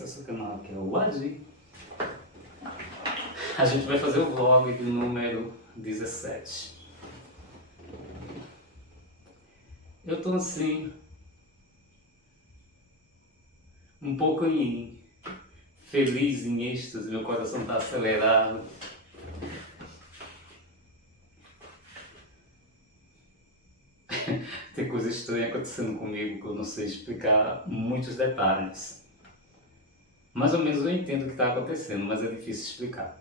Acesse o canal aqui, é o Adi. A gente vai fazer o vlog do número 17. Eu tô assim, um pouco feliz, em êxtase, meu coração tá acelerado. Tem coisa estranha acontecendo comigo que eu não sei explicar muitos detalhes. Mais ou menos eu entendo o que está acontecendo, mas é difícil explicar.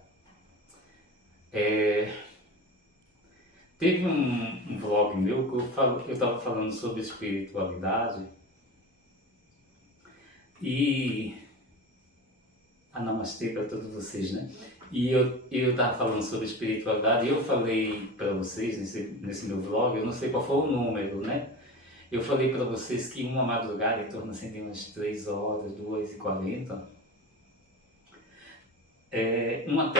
Teve um vlog meu que eu estava falando sobre espiritualidade e a namastê para todos vocês, né? E eu estava falando sobre espiritualidade e eu falei para vocês nesse meu vlog, eu não sei qual foi o número, né? Eu falei para vocês que uma madrugada, em torno assim, de umas 3 horas, 2h40, uma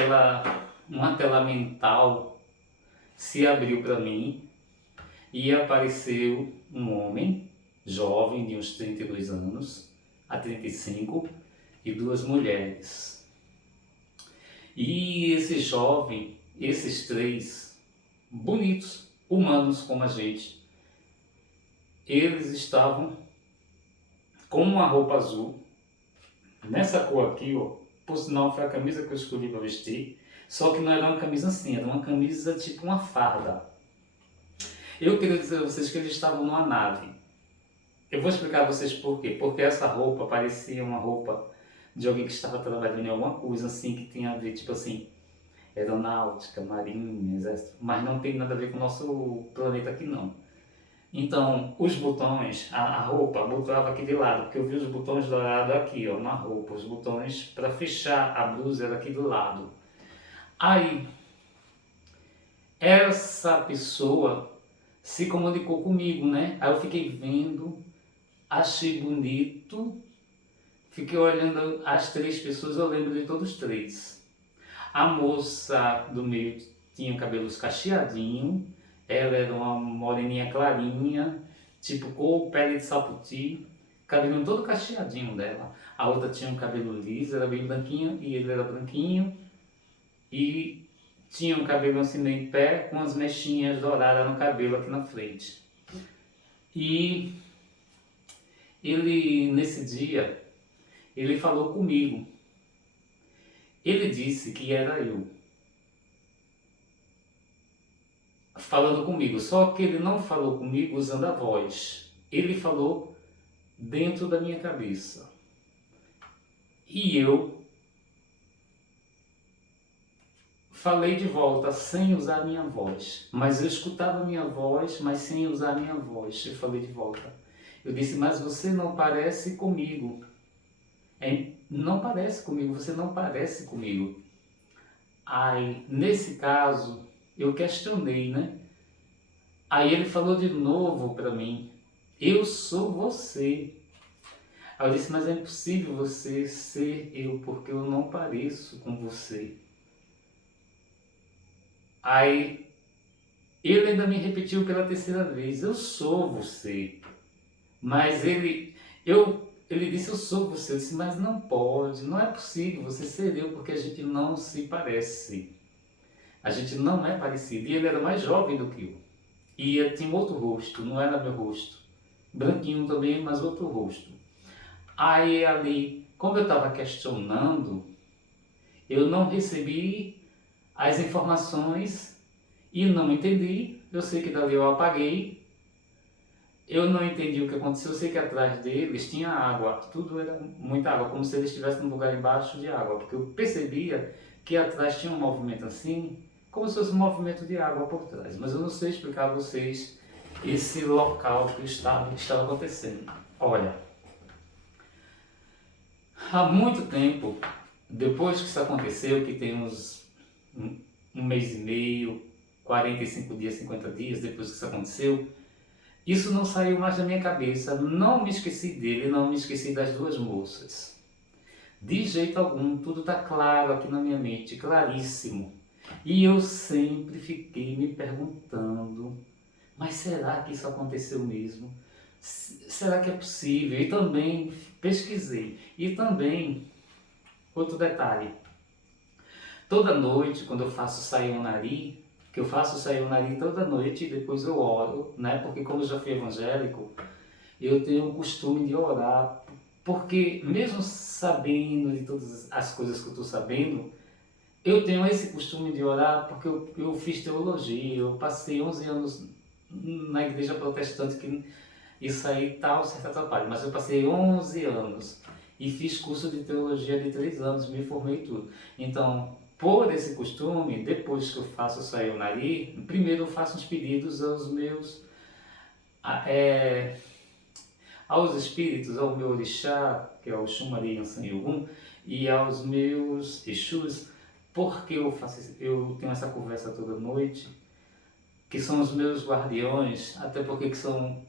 tela mental se abriu para mim e apareceu um homem jovem de uns 32 anos a 35 e duas mulheres. E esse jovem, esses três bonitos, humanos como a gente, eles estavam com uma roupa azul, nessa cor aqui, ó, por sinal foi a camisa que eu escolhi para vestir, só que não era uma camisa assim, era uma camisa tipo uma farda. Eu queria dizer a vocês que eles estavam numa nave. Eu vou explicar a vocês por quê. Porque essa roupa parecia uma roupa de alguém que estava trabalhando em alguma coisa assim que tinha a ver, tipo assim, aeronáutica, marinha, exército, mas não tem nada a ver com o nosso planeta aqui não. Então, os botões, a roupa botava aqui de lado, porque eu vi os botões dourados aqui, ó, na roupa, os botões para fechar a blusa era aqui do lado. Aí, essa pessoa se comunicou comigo, né? Aí eu fiquei vendo, achei bonito, fiquei olhando as três pessoas, eu lembro de todos os três. A moça do meio tinha cabelos cacheadinhos, ela era uma moreninha clarinha, tipo cor pele de saputi, cabelo todo cacheadinho dela. A outra tinha um cabelo liso, era bem branquinho, e ele era branquinho, e tinha um cabelo assim em pé, com as mechinhas douradas no cabelo aqui na frente. E ele, nesse dia, ele falou comigo. Ele disse que era eu falando comigo, só que ele não falou comigo usando a voz. Ele falou dentro da minha cabeça. E eu falei de volta sem usar a minha voz. Mas eu escutava a minha voz, mas sem usar a minha voz. Eu falei de volta. Eu disse, mas você não parece comigo. Não parece comigo, você não parece comigo. Aí, nesse caso, eu questionei, né? Aí ele falou de novo para mim, eu sou você. Aí eu disse, mas é impossível você ser eu, porque eu não pareço com você. Aí ele ainda me repetiu pela terceira vez, eu sou você. Mas ele disse, eu sou você. Eu disse, mas não pode, não é possível você ser eu, porque a gente não se parece. A gente não é parecido. E ele era mais jovem do que eu. E tinha outro rosto, não era meu rosto. Branquinho também, mas outro rosto. Aí ali, como eu estava questionando, eu não recebi as informações e não entendi. Eu sei que dali eu apaguei. Eu não entendi o que aconteceu. Eu sei que atrás deles tinha água. Tudo era muita água, como se eles estivessem num lugar embaixo de água. Porque eu percebia que atrás tinha um movimento assim, como se fosse um movimento de água por trás. Mas eu não sei explicar a vocês esse local que estava acontecendo. Olha, há muito tempo, depois que isso aconteceu, que tem uns um mês e meio, 45 dias, 50 dias depois que isso aconteceu, isso não saiu mais da minha cabeça. Não me esqueci dele, não me esqueci das duas moças. De jeito algum, tudo está claro aqui na minha mente, claríssimo. E eu sempre fiquei me perguntando, mas será que isso aconteceu mesmo? Será que é possível? E também pesquisei. E também, outro detalhe, toda noite, quando eu faço Sayonari, que eu faço Sayonari toda noite e depois eu oro, né? Porque como eu já fui evangélico, eu tenho o costume de orar, porque mesmo sabendo de todas as coisas que eu estou sabendo, eu tenho esse costume de orar porque eu fiz teologia, eu passei 11 anos na igreja protestante, que isso aí tal, certo atrapalha, mas eu passei 11 anos e fiz curso de teologia de 3 anos, me formei tudo. Então, por esse costume, depois que eu faço sair o nariz, primeiro eu faço uns pedidos aos meus, aos espíritos, ao meu orixá, que é o Xum Maria Yansan Yogum, e aos meus Exus, porque eu tenho essa conversa toda noite, que são os meus guardiões, até porque que são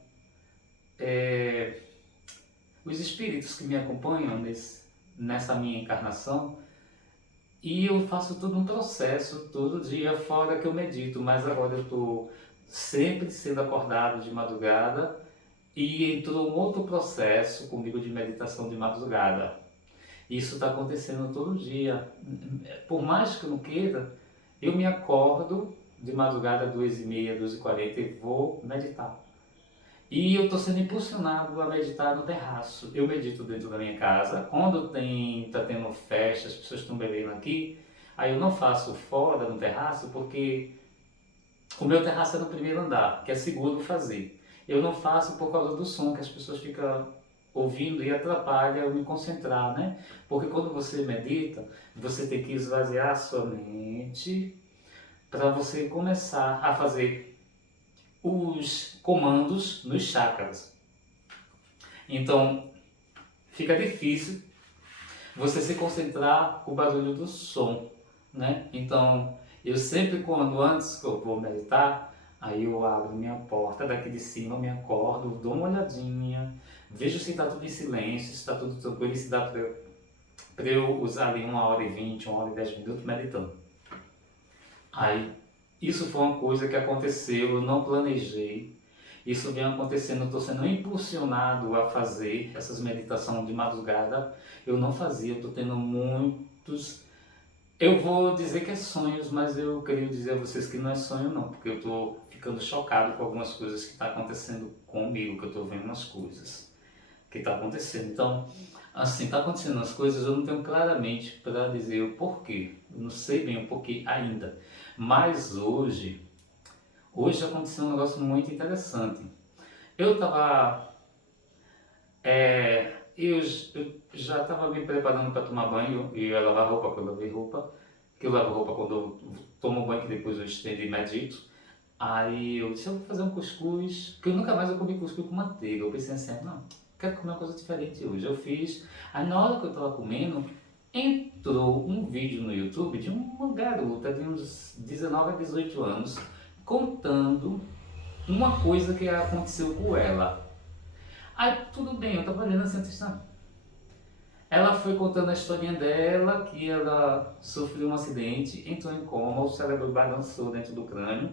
os espíritos que me acompanham nessa minha encarnação, e eu faço todo um processo, todo dia, fora que eu medito, mas agora eu estou sempre sendo acordado de madrugada e entrou um outro processo comigo de meditação de madrugada. Isso está acontecendo todo dia. Por mais que eu não queira, eu me acordo de madrugada, 2h30, 2h40 e vou meditar. E eu estou sendo impulsionado a meditar no terraço. Eu medito dentro da minha casa. Quando está tendo festa, as pessoas estão bebendo aqui, aí eu não faço fora no terraço, porque o meu terraço é no primeiro andar, que é seguro fazer. Eu não faço por causa do som, que as pessoas ficam ouvindo e atrapalha eu me concentrar, né? Porque quando você medita, você tem que esvaziar a sua mente para você começar a fazer os comandos nos chakras. Então, fica difícil você se concentrar com o barulho do som, né? Então, eu sempre antes que eu vou meditar, aí eu abro minha porta daqui de cima, me acordo, dou uma olhadinha, vejo se está tudo em silêncio, se está tudo tranquilo, se dá para eu usar ali 1h20, 1h10 meditando. Aí, isso foi uma coisa que aconteceu, eu não planejei. Isso vem acontecendo, eu estou sendo impulsionado a fazer essas meditações de madrugada. Eu não fazia, eu estou tendo muitos... Eu vou dizer que é sonhos, mas eu queria dizer a vocês que não é sonho não, porque eu estou ficando chocado com algumas coisas que estão acontecendo comigo, que eu estou vendo umas coisas que estão acontecendo. Então, assim, está acontecendo as coisas, eu não tenho claramente para dizer o porquê. Eu não sei bem o porquê ainda. Mas hoje aconteceu um negócio muito interessante. Eu estava... eu já estava me preparando para tomar banho e eu ia lavar roupa, porque eu lavei roupa. Que eu lavo roupa quando eu tomo banho, que depois eu estendo e medito. Aí eu disse, eu vou fazer um cuscuz, que eu nunca mais eu comi cuscuz com manteiga. Eu pensei assim, não, quero comer uma coisa diferente hoje. Eu fiz. Aí na hora que eu estava comendo, entrou um vídeo no YouTube de uma garota de uns 19 a 18 anos contando uma coisa que aconteceu com ela. Aí tudo bem, eu estava olhando assim, ela foi contando a historinha dela, que ela sofreu um acidente, entrou em coma, o cérebro balançou dentro do crânio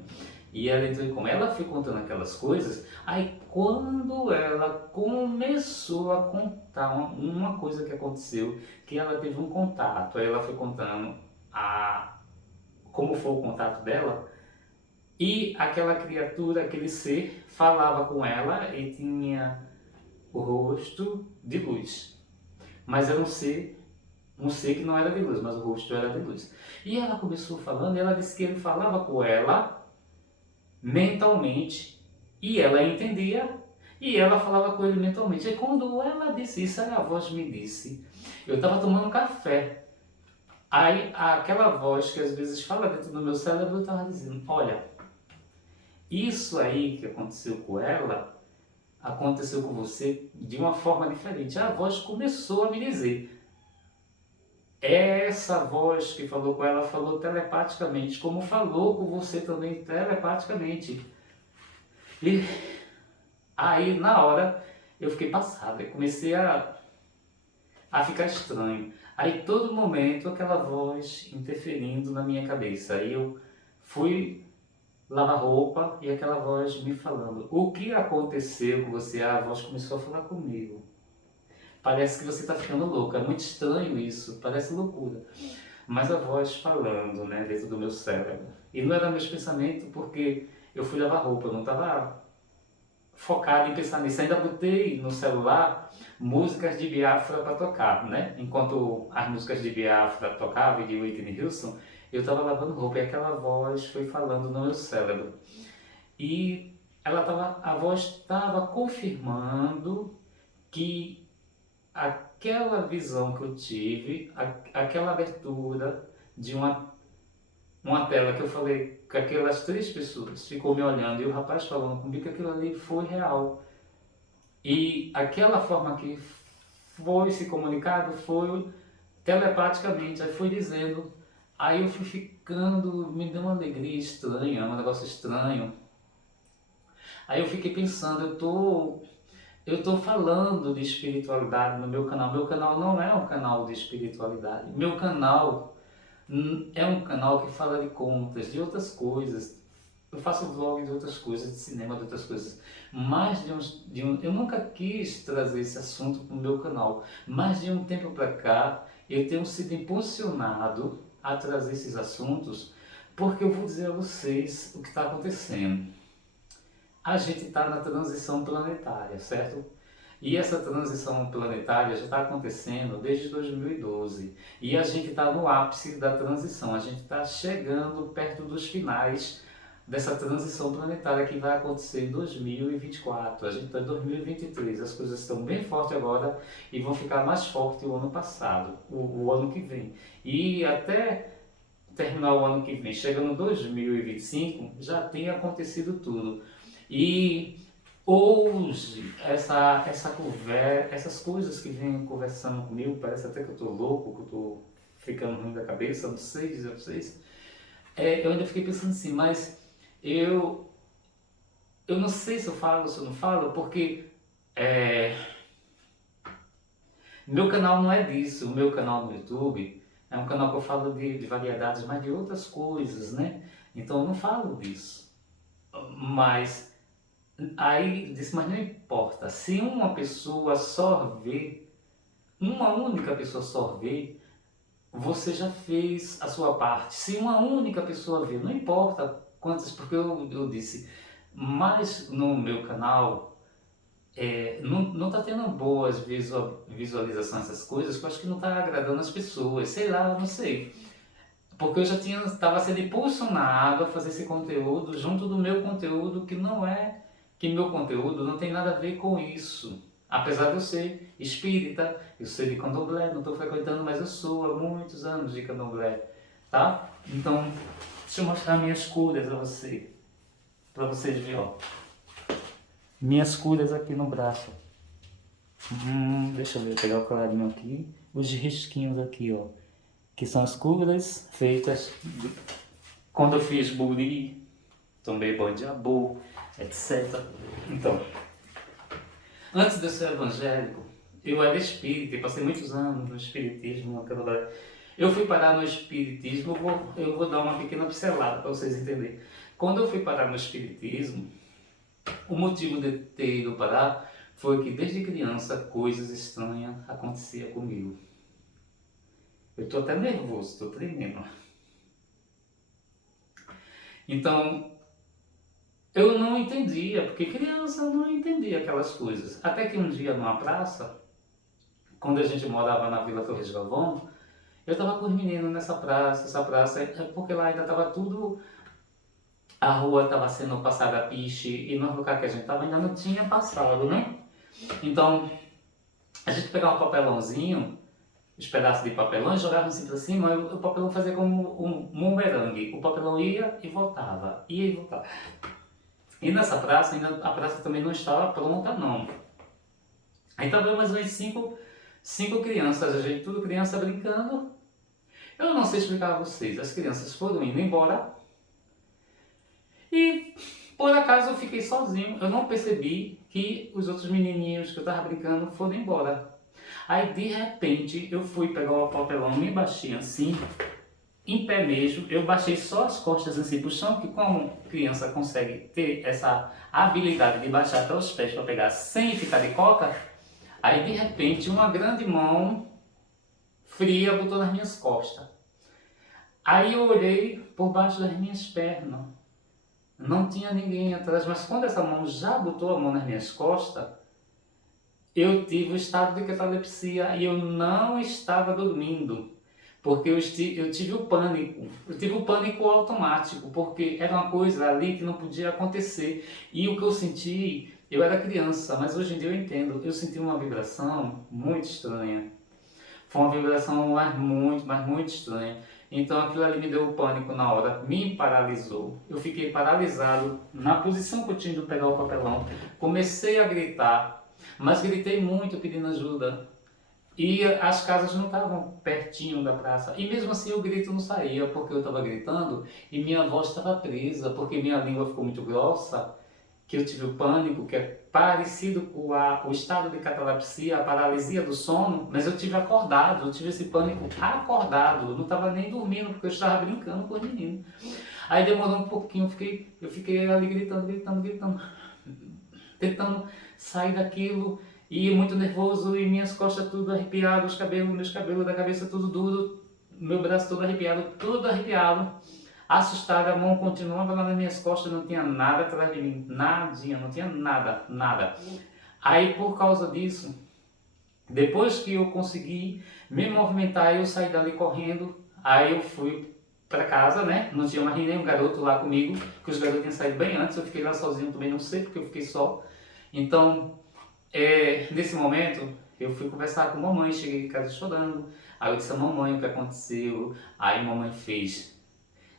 e ela entrou em coma. Ela foi contando aquelas coisas, aí quando ela começou a contar uma coisa que aconteceu, que ela teve um contato, aí ela foi contando como foi o contato dela, e aquela criatura, aquele ser, falava com ela e tinha o rosto de luz. Mas era um ser que não era de luz, mas o rosto era de luz. E ela começou falando, e ela disse que ele falava com ela mentalmente, e ela entendia, e ela falava com ele mentalmente. E quando ela disse isso, aí a voz me disse, eu estava tomando café. Aí aquela voz que às vezes fala dentro do meu cérebro estava dizendo, olha, isso aí que aconteceu com ela, aconteceu com você de uma forma diferente. A voz começou a me dizer, essa voz que falou com ela falou telepaticamente, como falou com você também telepaticamente. E aí na hora eu fiquei passado, eu comecei a ficar estranho. Aí todo momento aquela voz interferindo na minha cabeça. Aí eu fui lavar roupa e aquela voz me falando: o que aconteceu com você? A voz começou a falar comigo. Parece que você está ficando louco, é muito estranho isso, parece loucura. Mas a voz falando, né, dentro do meu cérebro. E não era meus pensamentos porque eu fui lavar roupa, eu não estava focado em pensar nisso. Ainda botei no celular músicas de Biafra para tocar, né? Enquanto as músicas de Biafra tocavam e de Whitney Houston, eu estava lavando roupa e aquela voz foi falando no meu cérebro. E a voz estava confirmando que aquela visão que eu tive, aquela abertura de uma tela que eu falei que aquelas 3 pessoas ficou me olhando e o rapaz falando comigo que aquilo ali foi real. E aquela forma que foi se comunicado foi telepaticamente, aí foi dizendo, aí eu fui ficando, me deu uma alegria estranha, um negócio estranho. Aí eu fiquei pensando, eu tô falando de espiritualidade no meu canal. Meu canal não é um canal de espiritualidade. Meu canal é um canal que fala de contas, de outras coisas. Eu faço vlog de outras coisas, de cinema, de outras coisas. Mas eu nunca quis trazer esse assunto para o meu canal. Mas de um tempo para cá, eu tenho sido impulsionado a trazer esses assuntos, porque eu vou dizer a vocês o que está acontecendo. A gente está na transição planetária, certo? E essa transição planetária já está acontecendo desde 2012. E a gente está no ápice da transição, a gente está chegando perto dos finais dessa transição planetária que vai acontecer em 2024. A gente está em 2023, as coisas estão bem fortes agora e vão ficar mais fortes o ano passado, o ano que vem. E até terminar o ano que vem, chegando em 2025, já tem acontecido tudo. E hoje, essas coisas que vêm conversando comigo, parece até que eu estou louco, que eu estou ficando ruim da cabeça, não sei dizer a vocês. Eu ainda fiquei pensando assim, mas eu, eu não sei se eu falo ou se eu não falo, porque é, meu canal não é disso. O meu canal no YouTube é um canal que eu falo de variedades, mas de outras coisas, né? Então eu não falo disso. Mas aí disse, mas não importa, se uma pessoa só vê, uma única pessoa só vê, você já fez a sua parte. Se uma única pessoa vê, não importa quantas, porque eu disse, mas no meu canal não está tendo boas visualizações, essas coisas, que eu acho que não está agradando as pessoas, sei lá, eu não sei. Porque eu já estava sendo impulsionado a fazer esse conteúdo junto do meu conteúdo, que meu conteúdo não tem nada a ver com isso. Apesar de eu ser espírita, eu sei de candomblé, não estou frequentando, mas eu sou há muitos anos de candomblé, tá? Então, deixa eu mostrar minhas curas a você, para vocês verem, ó. Minhas curas aqui no braço. Deixa eu ver, pegar o colarinho aqui, os risquinhos aqui, ó. Que são as curas feitas quando eu fiz buri, tomei banho de abu, etc. Então, antes de eu ser evangélico, eu era espírita e passei muitos anos no espiritismo. Eu fui parar no espiritismo, eu vou dar uma pequena pincelada para vocês entenderem. Quando eu fui parar no espiritismo, o motivo de ter ido parar foi que desde criança coisas estranhas aconteciam comigo. Eu estou até nervoso, estou tremendo. Então, eu não entendia, porque criança eu não entendia aquelas coisas. Até que um dia numa praça, quando a gente morava na Vila Torres Galvão, eu estava com os meninos nessa praça. Essa praça é porque lá ainda estava tudo, a rua estava sendo passada a piche e no lugar que a gente estava ainda não tinha passado, né? Então, a gente pegava um papelãozinho, os pedaços de papelão e jogava assim para cima, e o papelão fazia como um bumerangue. O papelão ia e voltava, ia e voltava. E nessa praça, ainda a praça também não estava pronta não. Aí estava mais ou menos cinco crianças, a gente tudo criança brincando. Eu não sei explicar a vocês, as crianças foram indo embora e por acaso eu fiquei sozinho. Eu não percebi que os outros menininhos que eu estava brincando foram embora. Aí de repente eu fui pegar o papelão, me baixei assim em pé mesmo, eu baixei só as costas assim pro chão, que como criança consegue ter essa habilidade de baixar até os pés para pegar sem ficar de coca, aí de repente uma grande mão fria botou nas minhas costas. Aí eu olhei por baixo das minhas pernas, não tinha ninguém atrás, mas quando essa mão já botou a mão nas minhas costas, eu tive o estado de catalepsia e eu não estava dormindo. Porque eu tive o pânico, automático, porque era uma coisa ali que não podia acontecer. E o que eu senti, eu era criança, mas hoje em dia eu entendo, eu senti uma vibração muito estranha. Foi uma vibração mas muito estranha. Então aquilo ali me deu o pânico na hora, me paralisou. Eu fiquei paralisado na posição que eu tinha de pegar o papelão. Comecei a gritar, mas gritei muito pedindo ajuda. E as casas não estavam pertinho da praça. E mesmo assim o grito não saía, porque eu estava gritando e minha voz estava presa, porque minha língua ficou muito grossa, que eu tive o pânico, que é parecido com o estado de catalepsia, a paralisia do sono, mas eu tive acordado, eu tive esse pânico acordado, eu não estava nem dormindo, porque eu estava brincando com os meninos. Aí demorou um pouquinho, eu fiquei ali gritando, tentando sair daquilo, e muito nervoso, e minhas costas tudo arrepiado, meus cabelos da cabeça tudo duro, meu braço todo arrepiado, assustada, a mão continuava lá nas minhas costas, não tinha nada atrás de mim, nadinha, não tinha nada. Aí por causa disso, depois que eu consegui me movimentar, eu saí dali correndo, aí eu fui para casa, né? Não tinha mais nenhum garoto lá comigo, que os garotos tinham saído bem antes, eu fiquei lá sozinho também, não sei porque eu fiquei só. Então, nesse momento, eu fui conversar com a mamãe, cheguei em casa chorando, aí eu disse a mamãe o que aconteceu, aí a mamãe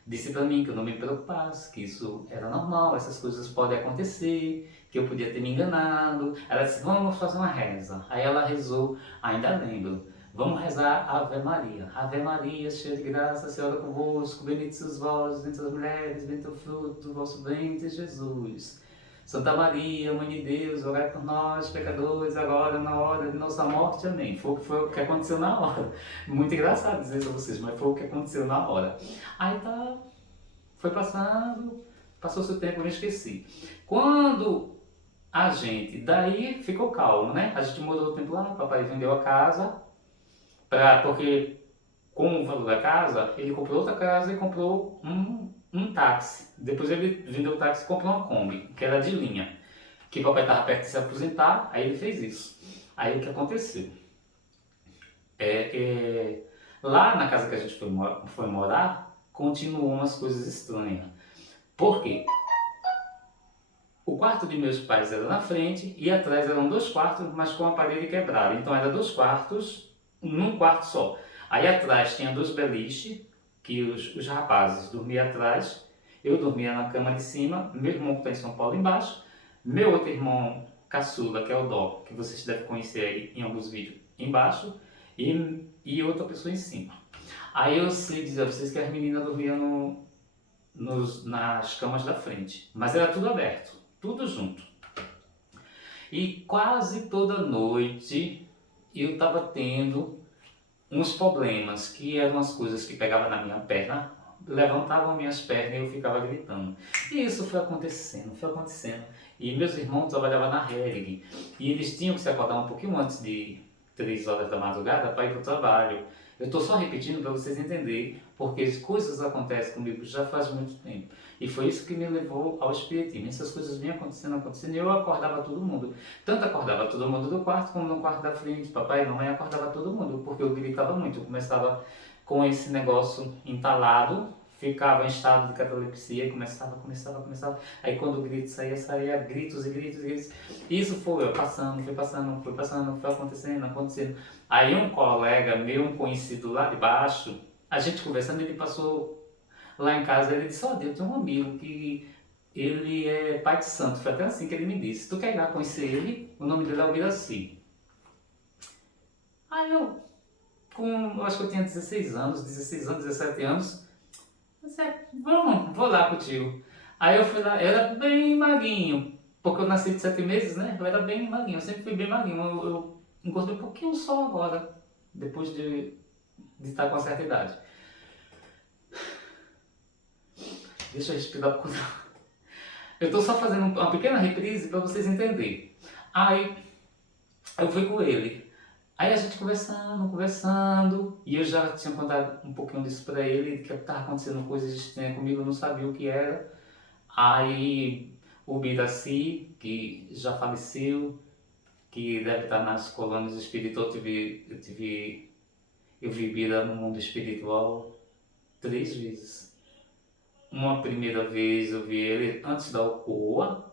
disse para mim que eu não me preocupasse, que isso era normal, essas coisas podem acontecer, que eu podia ter me enganado. Ela disse, vamos fazer uma reza. Aí ela rezou, ainda lembro, vamos rezar Ave Maria. Ave Maria, cheia de graça, a Senhora convosco, bendita sois vós entre as mulheres, bendito é o fruto do vosso ventre, Jesus. Santa Maria, Mãe de Deus, rogai por nós, pecadores, agora na hora de nossa morte. Amém. Foi o que aconteceu na hora. Muito engraçado dizer isso a vocês, mas foi o que aconteceu na hora. Aí tá, foi passando, passou-se o tempo, eu me esqueci. Quando a gente, daí ficou calmo, né? A gente mudou o tempo lá, papai vendeu a casa, porque com o valor da casa, ele comprou outra casa e comprou um táxi. Depois ele vendeu o táxi e comprou uma Kombi, que era de linha. Que papai estava perto de se aposentar, aí ele fez isso. Aí o que aconteceu? Lá na casa que a gente foi morar, continuou umas coisas estranhas. Por quê? O quarto de meus pais era na frente e atrás eram 2 quartos, mas com a parede quebrada. Então era 2 quartos num quarto só. Aí atrás tinha 2 beliches, que os rapazes dormiam atrás, eu dormia na cama de cima, meu irmão que está em São Paulo embaixo, meu outro irmão caçula, que é o Dó, que vocês devem conhecer aí em alguns vídeos, embaixo, e outra pessoa em cima. Aí eu sei dizer a vocês que as meninas dormiam nas camas da frente, mas era tudo aberto, tudo junto. E quase toda noite eu estava tendo uns problemas, que eram as coisas que pegavam na minha perna, levantavam minhas pernas e eu ficava gritando. E isso foi acontecendo. E meus irmãos trabalhavam na Hering, e eles tinham que se acordar um pouquinho antes de 3 horas da madrugada para ir para o trabalho. Eu estou só repetindo para vocês entenderem, porque as coisas acontecem comigo já faz muito tempo. E foi isso que me levou ao espiritismo. Essas coisas vinham acontecendo, e eu acordava todo mundo. Tanto acordava todo mundo do quarto, como no quarto da frente. Papai e mamãe acordava todo mundo, porque eu gritava muito. Eu começava com esse negócio entalado, ficava em estado de catalepsia, começava. Aí quando o grito saía gritos e gritos. Isso foi passando, foi acontecendo. Aí um colega meu, um conhecido lá de baixo, a gente conversando, ele passou lá em casa, ele disse, eu tenho um amigo que ele é pai de santo, foi até assim que ele me disse, tu quer ir lá conhecer ele? O nome dele é Albiraci. Aí eu acho que eu tinha 16 anos, 17 anos, vou lá contigo. Aí eu fui lá, eu era bem magrinho, porque eu nasci de 7 meses, né? Eu era bem magrinho, eu sempre fui bem magrinho, eu engordei um pouquinho só agora, depois de estar com uma certa idade. Deixa eu respirar porque eu estou só fazendo uma pequena reprise para vocês entenderem. Aí eu fui com ele. Aí a gente conversando, conversando, e eu já tinha contado um pouquinho disso para ele, que estava acontecendo coisas estranhas comigo, eu não sabia o que era. Aí o Biraci, que já faleceu, que deve estar nas colônias espirituais, eu vi Bira no mundo espiritual 3 vezes. Uma primeira vez eu vi ele antes da Alcoa,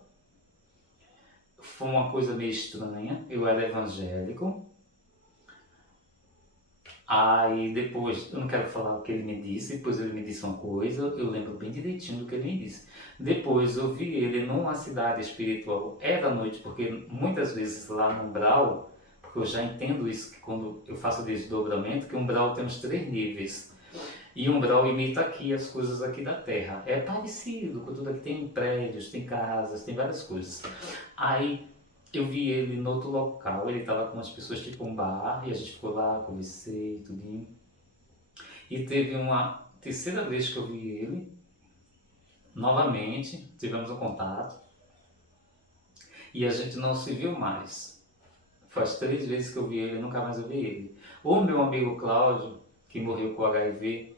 foi uma coisa meio estranha, eu era evangélico. Aí depois, eu não quero falar o que ele me disse, depois ele me disse uma coisa, eu lembro bem direitinho do que ele me disse. Depois eu vi ele numa cidade espiritual, era à noite, porque muitas vezes lá no umbral, porque eu já entendo isso, que quando eu faço desdobramento, que o umbral tem uns 3 níveis. E o umbral imita aqui as coisas aqui da Terra. É parecido, com tudo aqui tem prédios, tem casas, tem várias coisas. Aí eu vi ele no outro local, ele estava com as pessoas tipo um bar, e a gente ficou lá, conversei, tudinho. E teve uma terceira vez que eu vi ele, novamente, tivemos um contato, e a gente não se viu mais. Faz 3 vezes que eu vi ele, nunca mais eu vi ele. O meu amigo Cláudio, que morreu com HIV,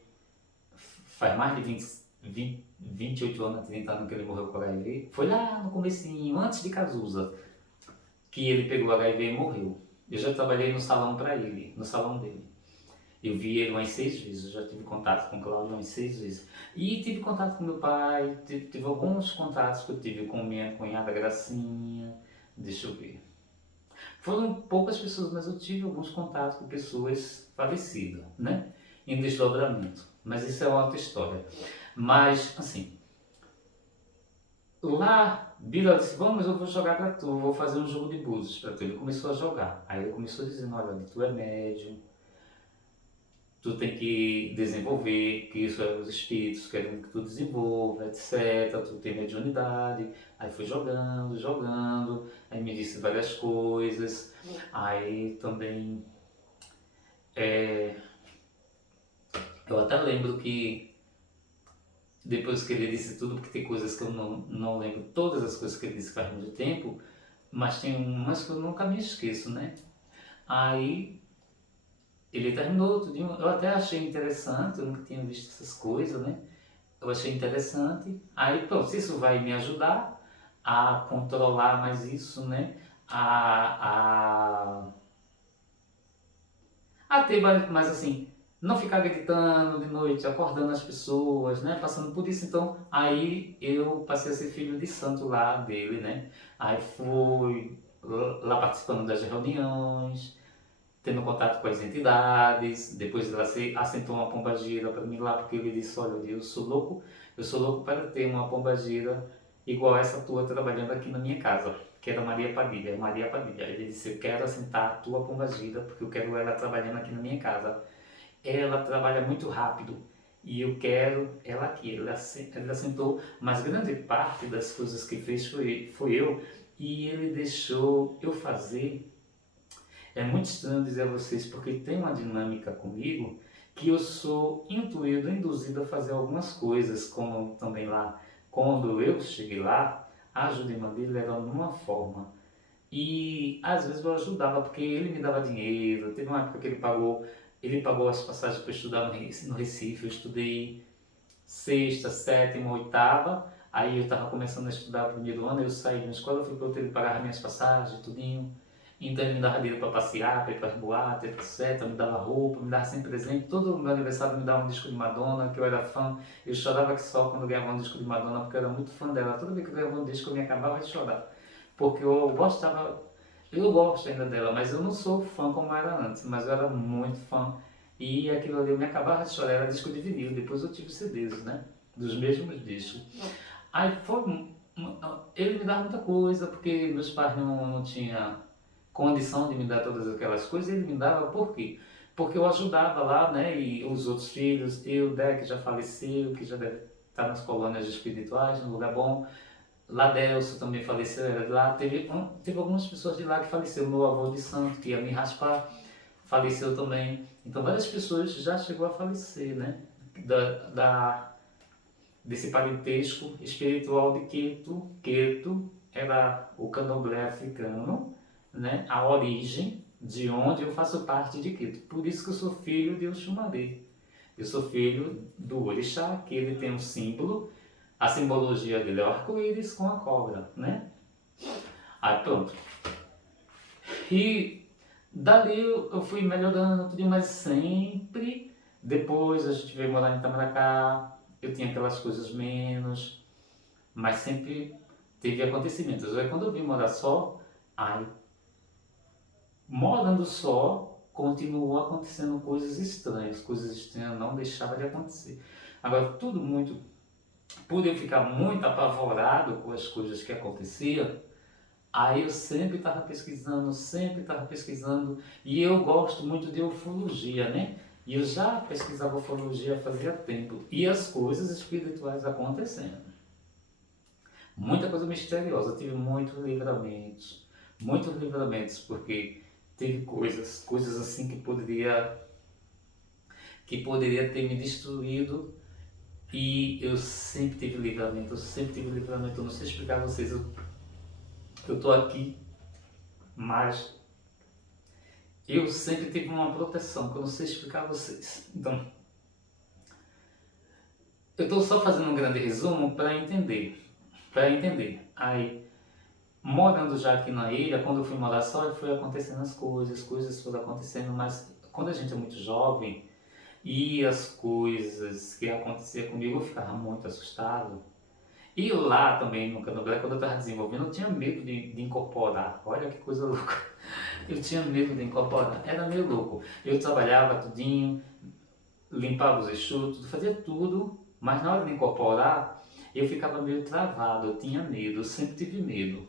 faz mais de 28 anos, 30 anos que ele morreu com HIV, foi lá no comecinho, antes de Cazuza, que ele pegou HIV e morreu. Eu já trabalhei no salão para ele, no salão dele. Eu vi ele umas 6 vezes, eu já tive contato com o Cláudio umas 6 vezes. E tive contato com meu pai, tive alguns contatos que eu tive com minha cunhada Gracinha, deixa eu ver. Foram poucas pessoas, mas eu tive alguns contatos com pessoas falecidas, né? Em desdobramento. Mas isso é uma outra história. Mas, assim, lá, Bila disse, vamos, eu vou jogar pra tu, vou fazer um jogo de búzios pra tu. Ele começou a jogar. Aí ele começou dizendo, olha, tu é médium, tu tem que desenvolver, que isso é os espíritos querendo que tu desenvolva, etc. Tu tem mediunidade. Aí foi jogando, jogando, aí me disse várias coisas. Aí também, eu até lembro que depois que ele disse tudo, porque tem coisas que eu não lembro, todas as coisas que ele disse faz muito tempo, mas tem umas que eu nunca me esqueço, né? Aí ele terminou tudo, eu até achei interessante, eu nunca tinha visto essas coisas, né? Eu achei interessante. Aí, pronto, se isso vai me ajudar a controlar mais isso, né? A, a ter mais assim, não ficar gritando de noite, acordando as pessoas, né? Passando por isso. Então, aí eu passei a ser filho de santo lá dele, né? Aí fui lá participando das reuniões, tendo contato com as entidades. Depois ela se assentou uma pombagira para mim lá, porque ele disse, olha, eu sou louco para ter uma pombagira igual essa tua trabalhando aqui na minha casa, que era Maria Padilha, Maria Padilha. Ele disse, eu quero assentar a tua pombagira, porque eu quero ela trabalhando aqui na minha casa. Ela trabalha muito rápido e eu quero ela aqui. Ele assentou, mas grande parte das coisas que fez foi eu, e ele deixou eu fazer. É muito estranho dizer a vocês, porque tem uma dinâmica comigo que eu sou intuído, induzido a fazer algumas coisas, como também lá, quando eu cheguei lá, a ajuda dele era numa forma. E às vezes eu ajudava, porque ele me dava dinheiro. Teve uma época que ele pagou as passagens para estudar no Recife. Eu estudei sexta, sétima, oitava. Aí eu estava começando a estudar o primeiro ano, eu saí da escola, fui para o hotel, ele pagava minhas passagens, tudinho. Então ele me dava dinheiro para passear, para ir para as boates, etc. Me dava roupa, me dava sempre presente. Todo meu aniversário me dava um disco de Madonna, que eu era fã. Eu chorava que só quando ganhava um disco de Madonna, porque eu era muito fã dela. Toda vez que eu ganhava um disco eu me acabava de chorar. Porque eu gosto ainda dela, mas eu não sou fã como era antes, mas eu era muito fã. E aquilo ali eu me acabava de chorar, era disco de vinil, depois eu tive CDs, né? Dos mesmos discos. Aí ele me dava muita coisa, porque meus pais não tinham condição de me dar todas aquelas coisas, ele me dava por quê? Porque eu ajudava lá, né? E os outros filhos, eu, Dé, que já faleceu, que já deve estar nas colônias espirituais, num lugar bom. Lá Delcio também faleceu, era de lá. Teve algumas pessoas de lá que faleceram. Meu avô de santo, que ia me raspar, faleceu também. Então várias pessoas já chegou a falecer, né? Da, da, desse parentesco espiritual de Queto. Queto era o candomblé africano, né? A origem de onde eu faço parte de Queto. Por isso que eu sou filho de Oxumaré. Eu sou filho do orixá, que ele tem um símbolo, a simbologia dele é o arco-íris com a cobra, né? Aí pronto. E dali eu fui melhorando tudo, mas sempre, depois a gente veio morar em Itamaracá, eu tinha aquelas coisas menos, mas sempre teve acontecimentos. Aí quando eu vim morar só, aí morando só, continuou acontecendo coisas estranhas não deixavam de acontecer. Agora, tudo muito, por eu ficar muito apavorado com as coisas que aconteciam, aí eu sempre estava pesquisando, e eu gosto muito de ufologia, né? E eu já pesquisava ufologia fazia tempo, e as coisas espirituais acontecendo. Muita coisa misteriosa, tive muitos livramentos, porque teve coisas assim que poderia ter me destruído, e eu sempre tive livramento, eu não sei explicar a vocês, eu tô aqui, mas eu sempre tive uma proteção, que eu não sei explicar a vocês. Então, eu estou só fazendo um grande resumo para entender. Aí, morando já aqui na ilha, quando eu fui morar só, foi acontecendo as coisas foram acontecendo, mas quando a gente é muito jovem e as coisas que aconteciam comigo, eu ficava muito assustado. E lá também no Candomblé, quando eu estava desenvolvendo, eu tinha medo de incorporar. Olha que coisa louca. Eu tinha medo de incorporar. Era meio louco. Eu trabalhava tudinho, limpava os Exus, tudo, fazia tudo, mas na hora de incorporar, eu ficava meio travado, eu tinha medo, eu sempre tive medo.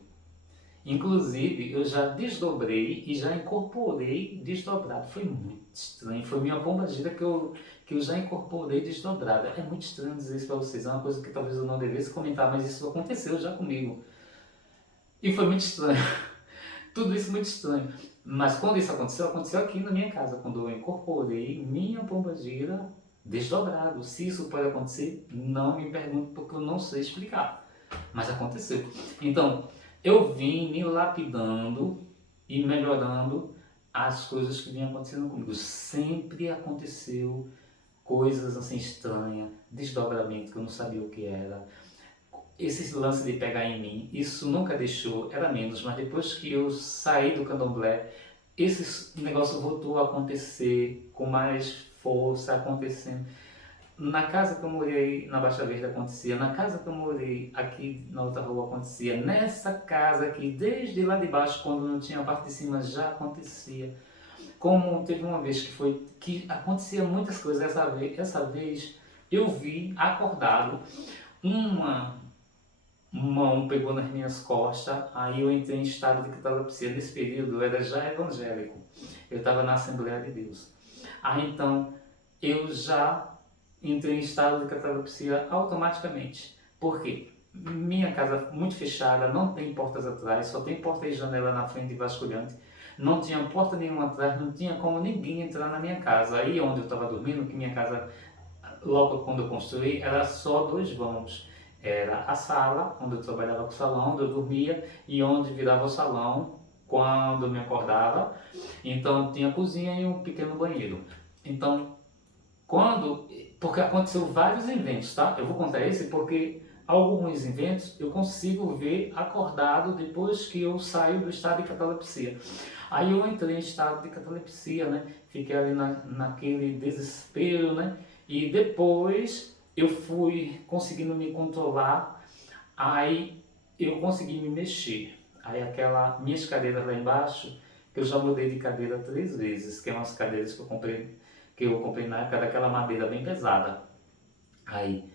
Inclusive, eu já desdobrei e já incorporei desdobrado. Foi muito estranho. Foi minha pomba gira que eu já incorporei desdobrada. É muito estranho dizer isso para vocês. É uma coisa que talvez eu não devesse comentar, mas isso aconteceu já comigo. E foi muito estranho. Tudo isso muito estranho. Mas quando isso aconteceu aqui na minha casa. Quando eu incorporei minha pomba gira desdobrado. Se isso pode acontecer, não me pergunte porque eu não sei explicar. Mas aconteceu. Então, eu vim me lapidando e melhorando as coisas que vinham acontecendo comigo. Sempre aconteceu coisas assim estranhas, desdobramento que eu não sabia o que era. Esse lance de pegar em mim, isso nunca deixou, era menos, mas depois que eu saí do candomblé, esse negócio voltou a acontecer com mais força, acontecendo. Na casa que eu morei na Baixa Verde acontecia, na casa que eu morei aqui na outra rua acontecia, nessa casa aqui, desde lá de baixo, quando não tinha a parte de cima, já acontecia. Como teve uma vez que acontecia muitas coisas, essa vez eu vi acordado, uma mão pegou nas minhas costas, aí eu entrei em estado de catalepsia. Nesse período eu era já evangélico, eu estava na Assembleia de Deus. Aí então eu já entrei em estado de catalepsia automaticamente. Por quê? Minha casa muito fechada, não tem portas atrás, só tem porta e janela na frente e vasculhante. Não tinha porta nenhuma atrás, não tinha como ninguém entrar na minha casa. Aí onde eu estava dormindo, que minha casa, logo quando eu construí, era só dois vãos. Era a sala, onde eu trabalhava com o salão, onde eu dormia, e onde virava o salão quando eu me acordava. Então tinha a cozinha e um pequeno banheiro. Então, porque aconteceu vários eventos, tá? Eu vou contar esse porque alguns eventos eu consigo ver acordado depois que eu saio do estado de catalepsia. Aí eu entrei em estado de catalepsia, né? Fiquei ali naquele desespero, né? E depois eu fui conseguindo me controlar, aí eu consegui me mexer. Aí minhas cadeiras lá embaixo, eu já mudei de cadeira 3 vezes, que é umas cadeiras que eu comprei na época daquela madeira bem pesada. Aí,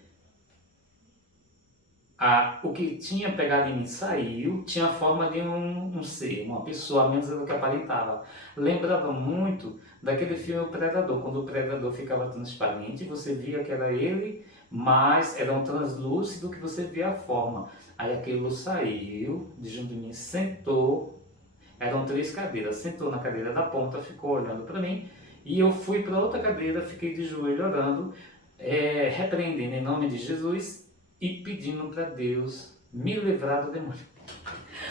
o que tinha pegado em mim saiu, tinha a forma de um ser, uma pessoa, menos do que aparentava. Lembrava muito daquele filme O Predador, quando o Predador ficava transparente, você via que era ele, mas era um translúcido que você via a forma. Aí aquilo saiu de junto de mim, sentou, eram 3 cadeiras, sentou na cadeira da ponta, ficou olhando para mim, e eu fui para outra cadeira, fiquei de joelho orando, repreendendo em nome de Jesus, e pedindo para Deus me livrar do demônio.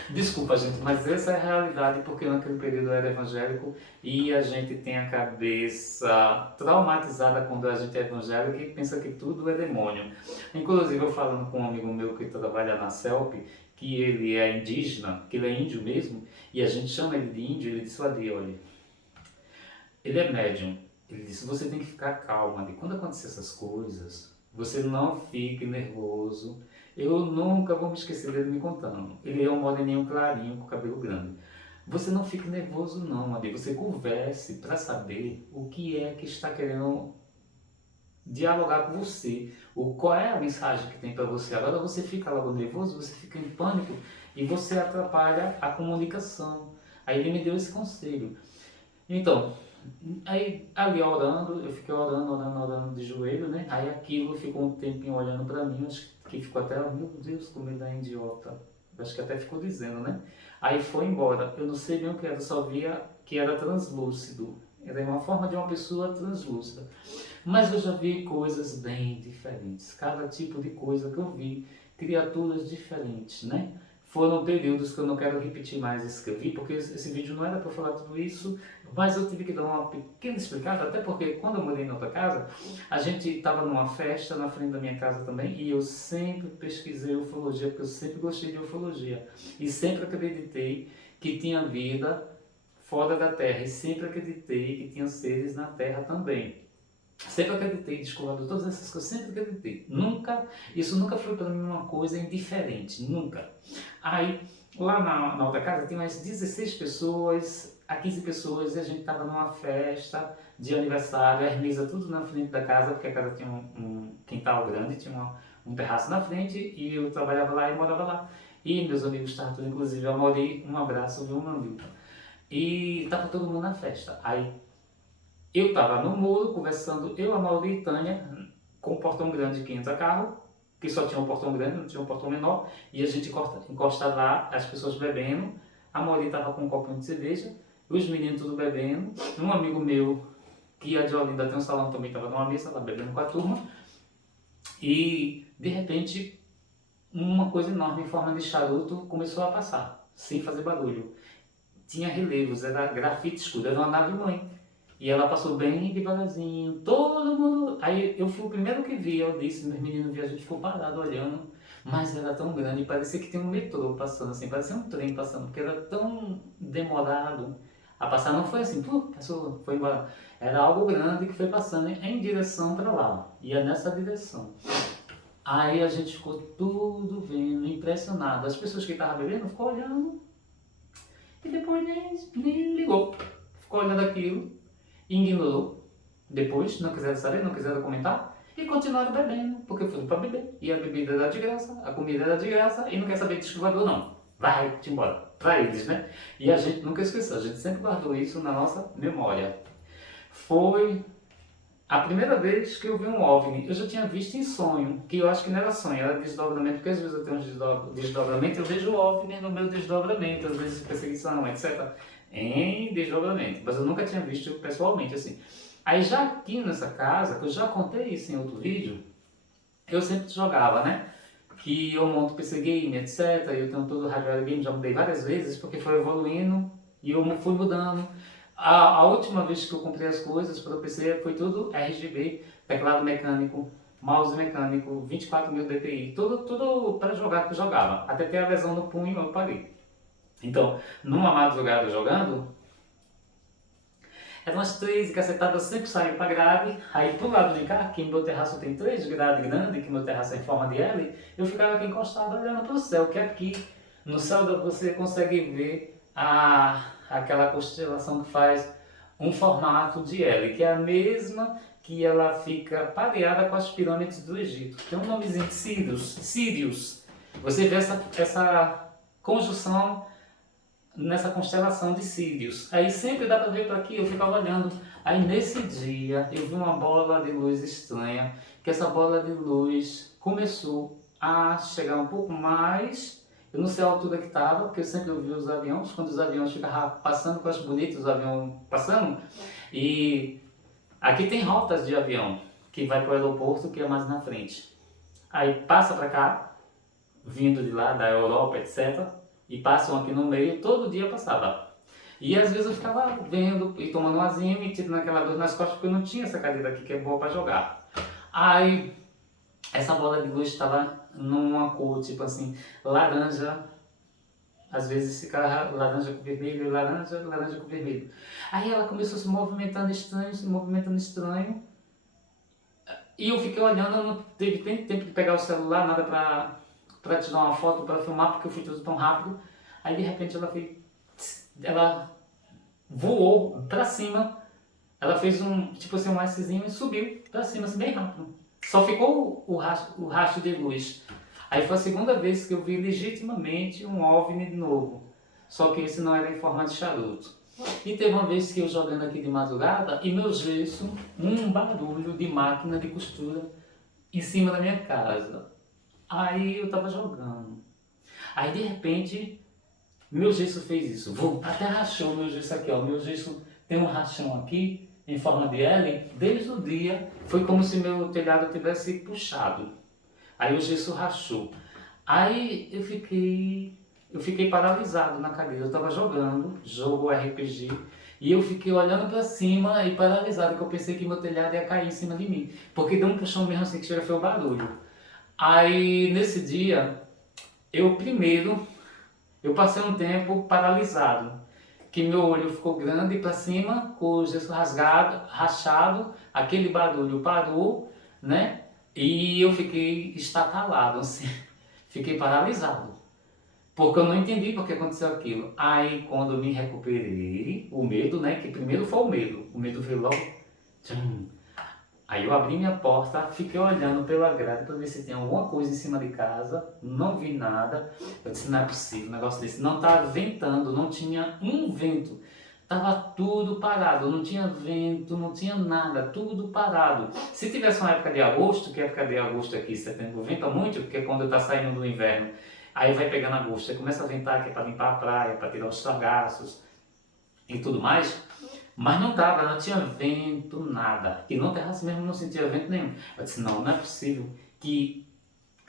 Desculpa, gente, mas essa é a realidade, porque naquele período eu era evangélico e a gente tem a cabeça traumatizada quando a gente é evangélico e pensa que tudo é demônio. Inclusive, eu falando com um amigo meu que trabalha na CELP, que ele é indígena, que ele é índio mesmo, e a gente chama ele de índio, ele disse, olha, ele é médium. Ele disse, você tem que ficar calma. E quando acontecer essas coisas, você não fique nervoso. Eu nunca vou me esquecer dele me contando. Ele é um moreninho clarinho com cabelo grande. Você não fique nervoso não, Adi. Você converse para saber o que é que está querendo dialogar com você. Qual é a mensagem que tem para você. Agora você fica logo nervoso, você fica em pânico e você atrapalha a comunicação. Aí ele me deu esse conselho. Então, aí ali orando, eu fiquei orando de joelho, né? Aí aquilo ficou um tempinho olhando pra mim, acho que ficou até, meu Deus, como ele é idiota. Acho que até ficou dizendo, né? Aí foi embora, eu não sei bem o que era, só via que era translúcido. Era uma forma de uma pessoa translúcida. Mas eu já vi coisas bem diferentes. Cada tipo de coisa que eu vi, criaturas diferentes, né? Foram períodos que eu não quero repetir mais isso que eu vi, porque esse vídeo não era para falar tudo isso, mas eu tive que dar uma pequena explicada, até porque quando eu morei na outra casa, a gente estava numa festa na frente da minha casa também, e eu sempre pesquisei ufologia, porque eu sempre gostei de ufologia, e sempre acreditei que tinha vida fora da Terra, e sempre acreditei que tinha seres na Terra também. Sempre acreditei, descobrindo todas essas coisas, sempre acreditei. Isso nunca foi para mim uma coisa indiferente, nunca. Aí, lá na outra casa, tem umas 16 pessoas, a 15 pessoas, e a gente estava numa festa de aniversário, a Hermisa tudo na frente da casa, porque a casa tinha um quintal grande, tinha um terraço na frente, e eu trabalhava lá e morava lá. E meus amigos estavam tudo, inclusive, a Mauri, um abraço, viu, meu amigo? E estava todo mundo na festa. Aí, eu estava no muro, conversando, eu, a Mauritânia, com um portão grande que entra carro, que só tinha um portão grande, não tinha um portão menor, e a gente encostado lá, as pessoas bebendo, a Mauri estava com um copinho de cerveja, os meninos tudo bebendo, um amigo meu, que é de Olinda, tem um salão também, estava numa mesa lá bebendo com a turma, e de repente uma coisa enorme em forma de charuto começou a passar, sem fazer barulho. Tinha relevos, era grafite escuro, era uma nave-mãe. E ela passou bem devagarzinho, todo mundo... Aí eu fui o primeiro que vi, eu disse, meus meninos viram, a gente ficou parado olhando, mas era tão grande, parecia que tinha um metrô passando assim, parecia um trem passando, porque era tão demorado a passar, não foi assim, passou, foi embora. Era algo grande que foi passando em direção para lá, ia nessa direção. Aí a gente ficou tudo vendo, impressionado. As pessoas que estavam bebendo ficou olhando e depois nem ligou. Ficou olhando aquilo, ignorou. Depois não quiseram saber, não quiseram comentar e continuaram bebendo, porque foram para beber. E a bebida era de graça, a comida era de graça e não quer saber de escovador não. Vai-te embora. Para eles, né? E a gente nunca esqueceu, a gente sempre guardou isso na nossa memória. Foi a primeira vez que eu vi um OVNI. Eu já tinha visto em sonho, que eu acho que não era sonho, era desdobramento, porque às vezes eu tenho uns desdobramentos, eu vejo o OVNI no meu desdobramento, às vezes perseguição, etc. Em desdobramento, mas eu nunca tinha visto pessoalmente assim. Aí já aqui nessa casa, que eu já contei isso em outro vídeo, eu sempre jogava, né? Que eu monto PC Game, etc. Eu tenho todo o hardware game, já mudei várias vezes, porque foi evoluindo e eu fui mudando. A última vez que eu comprei as coisas para o PC foi tudo RGB, teclado mecânico, mouse mecânico, 24.000 dpi, tudo para jogar que eu jogava. Até ter a lesão no punho eu parei. Então, numa madrugada jogando, eram umas 3 cacetadas, eu sempre saio para grade, aí pro lado de cá, que meu terraço tem 3 grades grandes, que meu terraço é em forma de L, eu ficava aqui encostado olhando para o céu, que aqui no céu você consegue ver aquela constelação que faz um formato de L, que é a mesma que ela fica pareada com as pirâmides do Egito. Tem um nomezinho, Sírios. Você vê essa conjunção nessa constelação de Sírios. Aí sempre dá para ver para aqui, eu ficava olhando. Aí nesse dia eu vi uma bola de luz estranha, que essa bola de luz começou a chegar um pouco mais. Eu não sei a altura que estava, porque eu sempre ouvi os aviões, quando os aviões ficavam passando, que eu acho bonito os aviões passando. E aqui tem rotas de avião, que vai para o aeroporto, que é mais na frente. aí passa para cá, vindo de lá, da Europa, etc. E passam aqui no meio, todo dia passava. E às vezes eu ficava vendo e tomando um azinho e tendo aquela dor nas costas, porque eu não tinha essa cadeira aqui que é boa para jogar. Aí essa bola de luz estava numa cor, tipo assim, laranja. Às vezes ficava laranja com vermelho, laranja, laranja com vermelho. Aí ela começou se movimentando estranho, se movimentando estranho. E eu fiquei olhando, não teve nem tempo de pegar o celular, nada pra tirar uma foto, pra filmar, porque eu fui tudo tão rápido. Aí de repente ela voou pra cima, ela fez um, tipo assim, um Szinho e subiu pra cima, assim, bem rápido. Só ficou o rastro de luz. Aí foi a segunda vez que eu vi legitimamente um OVNI de novo. Só que esse não era em forma de charuto. E teve uma vez que eu jogando aqui de madrugada e meu gesso, um barulho de máquina de costura em cima da minha casa. Aí eu tava jogando. Aí de repente, meu gesso fez isso. Até rachou meu gesso aqui, ó. Meu gesso tem um rachão aqui, em forma de L. Desde o dia, foi como se meu telhado tivesse puxado. Aí o gesso rachou. Aí eu fiquei paralisado na cadeira. Eu estava jogando, jogo RPG, e eu fiquei olhando para cima e paralisado, que eu pensei que meu telhado ia cair em cima de mim. Porque deu um puxão mesmo assim que chega foi o barulho. Aí nesse dia, eu passei um tempo paralisado, que meu olho ficou grande para cima, com o gesso rasgado, rachado, aquele barulho parou, né? E eu fiquei estacalado, assim, fiquei paralisado, porque eu não entendi porque aconteceu aquilo. Aí quando eu me recuperei, o medo, né? Que primeiro foi o medo veio logo. Tchum. Aí eu abri minha porta, fiquei olhando pela grade para ver se tem alguma coisa em cima de casa, não vi nada. Eu disse, não é possível um negócio desse. Não estava ventando, não tinha um vento. Tava tudo parado, não tinha vento, não tinha nada, tudo parado. Se tivesse uma época de agosto, que a época de agosto aqui, setembro, venta muito, porque é quando está saindo do inverno, aí vai pegando agosto, aí começa a ventar, que é para limpar a praia, para tirar os tragaços e tudo mais. Mas não tava, não tinha vento, nada. E no terraço mesmo não sentia vento nenhum. Eu disse, não, não é possível que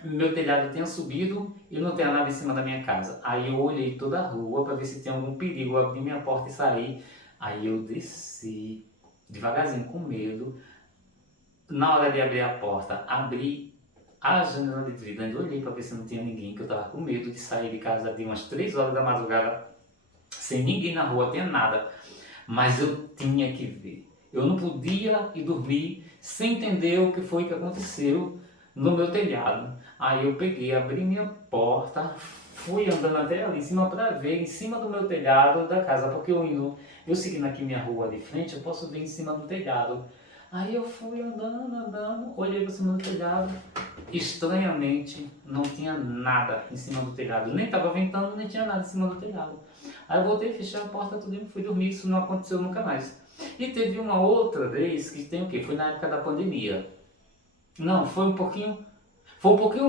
meu telhado tenha subido e não tenha nada em cima da minha casa. Aí eu olhei toda a rua para ver se tinha algum perigo. Eu abri minha porta e saí. Aí eu desci devagarzinho, com medo. Na hora de abrir a porta, abri a janela de vidro. Eu olhei para ver se não tinha ninguém, que eu estava com medo de sair de casa de umas 3 horas da madrugada, sem ninguém na rua, tinha nada. Mas eu tinha que ver. Eu não podia ir dormir sem entender o que foi que aconteceu no meu telhado. Aí eu peguei, abri minha porta, fui andando até ali em cima para ver em cima do meu telhado da casa, porque eu seguindo aqui minha rua de frente, eu posso ver em cima do telhado. Aí eu fui andando, olhei para cima do telhado, estranhamente não tinha nada em cima do telhado, nem estava ventando, nem tinha nada em cima do telhado. Aí eu voltei, fechei a porta, tudo e fui dormir, isso não aconteceu nunca mais. E teve uma outra vez que tem o quê? Foi na época da pandemia. Não, foi um pouquinho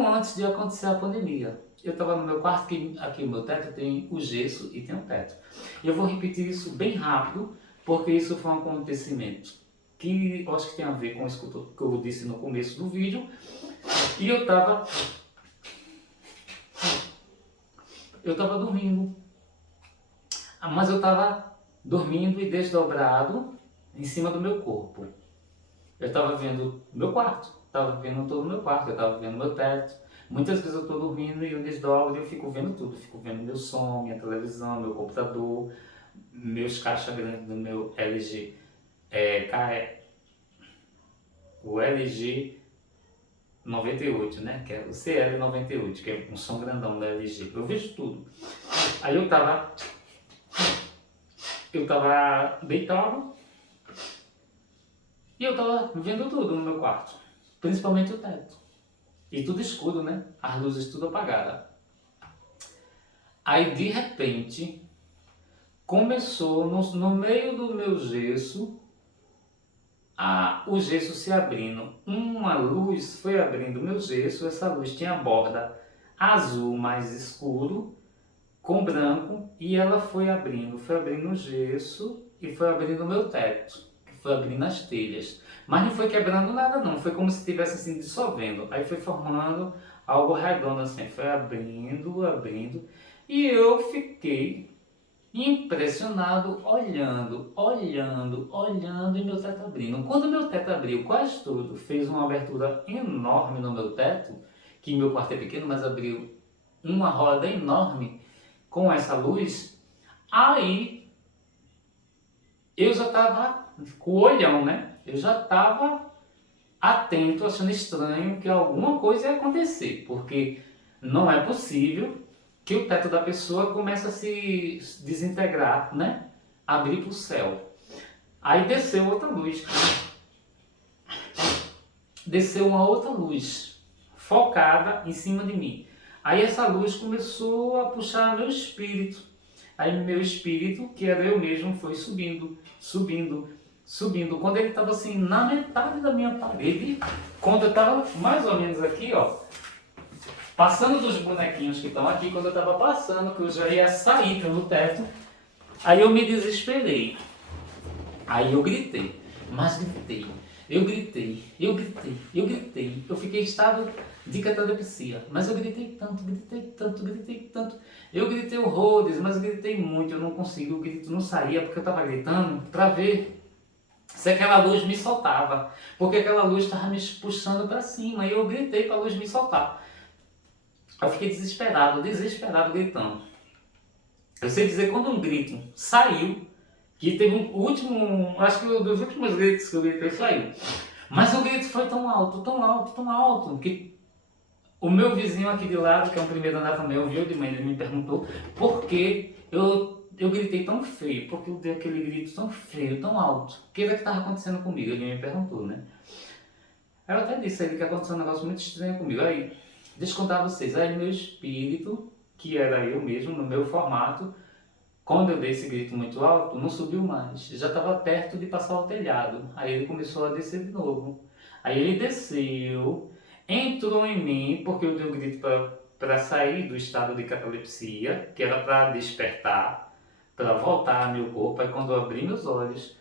antes de acontecer a pandemia. Eu estava no meu quarto, que aqui o meu teto tem o gesso e tem o teto. Eu vou repetir isso bem rápido, porque isso foi um acontecimento que eu acho que tem a ver com isso que eu disse no começo do vídeo. E eu estava dormindo. Mas eu estava dormindo e desdobrado em cima do meu corpo. Eu estava vendo meu quarto, estava vendo todo o meu quarto, eu estava vendo meu teto. Muitas vezes eu estou dormindo e eu desdobro e eu fico vendo tudo. Fico vendo meu som, minha televisão, meu computador, meus caixas grandes do meu LG, o LG 98, né? Que é o CL 98, que é um som grandão da LG. Eu vejo tudo. Aí eu estava deitado e eu estava vendo tudo no meu quarto, principalmente o teto. E tudo escuro, né? As luzes tudo apagadas. Aí de repente começou no meio do meu gesso, o gesso se abrindo. Uma luz foi abrindo o meu gesso, essa luz tinha a borda azul mais escuro com branco e ela foi abrindo o gesso e foi abrindo o meu teto. foi abrindo as telhas. Mas não foi quebrando nada não, foi como se estivesse assim dissolvendo. Aí foi formando algo redondo assim, foi abrindo, abrindo. E eu fiquei impressionado, olhando, olhando, olhando e meu teto abrindo. Quando meu teto abriu quase todo, fez uma abertura enorme no meu teto, que meu quarto é pequeno, mas abriu uma roda enorme com essa luz, aí eu já estava com o olhão, né? Eu já estava atento, achando estranho que alguma coisa ia acontecer, porque não é possível que o teto da pessoa comece a se desintegrar, né? Abrir para o céu. Aí desceu outra luz. Desceu uma outra luz, focada em cima de mim. Aí essa luz começou a puxar meu espírito. Aí meu espírito, que era eu mesmo, foi subindo, subindo, subindo. Quando ele estava assim na metade da minha parede, quando eu estava mais ou menos aqui, ó, passando dos bonequinhos que estão aqui, quando eu estava passando, que eu já ia sair pelo teto, aí eu me desesperei. Aí eu gritei, mas gritei. Eu gritei, eu gritei, eu gritei. Eu fiquei em estado de catalepsia. Mas eu gritei tanto, gritei tanto, gritei tanto. Eu gritei horrores, mas gritei muito. Eu não consigo, o grito não saía porque eu estava gritando para ver se aquela luz me soltava. Porque aquela luz estava me puxando para cima e eu gritei para a luz me soltar. Eu fiquei desesperado, desesperado gritando. Eu sei dizer quando um grito saiu, que teve um último, acho que um dos últimos gritos que eu gritei saiu. Mas o grito foi tão alto, tão alto, tão alto, que o meu vizinho aqui de lado, que é um primeiro andar também, ouviu de manhã, ele me perguntou por que eu gritei tão feio, porque eu dei aquele grito tão feio, tão alto. O que era que estava acontecendo comigo? Ele me perguntou, né? Aí eu até disse a ele que aconteceu um negócio muito estranho comigo. Aí, deixa eu contar a vocês, aí meu espírito, que era eu mesmo, no meu formato, quando eu dei esse grito muito alto, não subiu mais. Já estava perto de passar o telhado. Aí ele começou a descer de novo. Aí ele desceu, entrou em mim, porque eu dei o grito para sair do estado de catalepsia, que era para despertar, para voltar ao meu corpo. Aí quando eu abri meus olhos,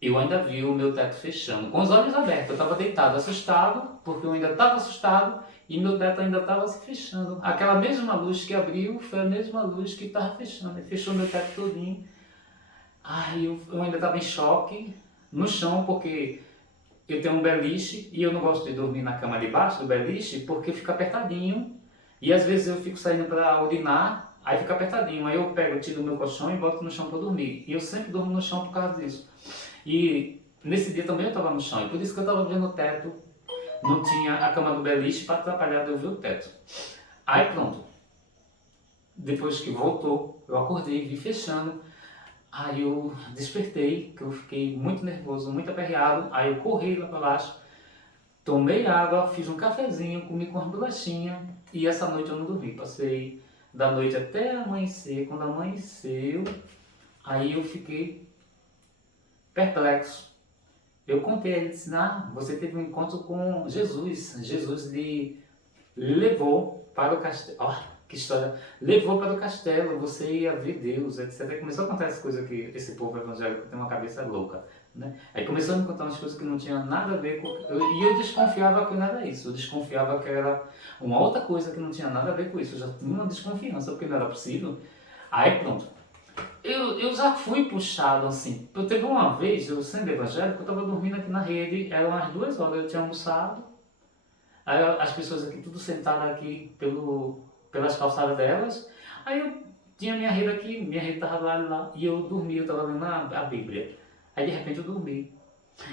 eu ainda vi o meu teto fechando, com os olhos abertos. Eu estava deitado, assustado, porque eu ainda estava assustado e meu teto ainda estava se fechando. Aquela mesma luz que abriu foi a mesma luz que estava fechando. Ele fechou meu teto todinho. Ai, eu ainda estava em choque, no chão, porque eu tenho um beliche e eu não gosto de dormir na cama de baixo do beliche, porque fica apertadinho. E às vezes eu fico saindo para urinar, aí fica apertadinho. Aí eu pego, tiro o meu colchão e boto no chão para dormir. E eu sempre durmo no chão por causa disso. E nesse dia também eu estava no chão, e por isso que eu estava vendo o teto, não tinha a cama do beliche para atrapalhar de eu ver o teto. Aí pronto, depois que voltou, eu acordei, vi fechando, aí eu despertei, que eu fiquei muito nervoso, muito aperreado, aí eu corri lá para baixo, tomei água, fiz um cafezinho, comi com as bolachinhas, e essa noite eu não dormi, passei da noite até amanhecer. Quando amanheceu, aí eu fiquei perplexo. Eu contei a ele, disse, você teve um encontro com Jesus. Jesus lhe levou para o castelo. Oh, que história! Levou para o castelo, você ia ver Deus, etc. Aí começou a contar essas coisas que esse povo evangélico tem uma cabeça louca, né? Aí começou a me contar umas coisas que não tinham nada a ver com... E eu desconfiava que não era isso. Eu desconfiava que era uma outra coisa que não tinha nada a ver com isso. Eu já tinha uma desconfiança, porque não era possível. Aí pronto. Eu já fui puxado assim. Eu teve uma vez, eu sendo evangélico, eu estava dormindo aqui na rede, eram umas 2 horas, eu tinha almoçado. Aí as pessoas aqui, tudo sentadas aqui pelas calçadas delas. Aí eu tinha minha rede aqui, minha rede estava lá, e eu dormi, eu estava lendo a Bíblia. Aí de repente eu dormi.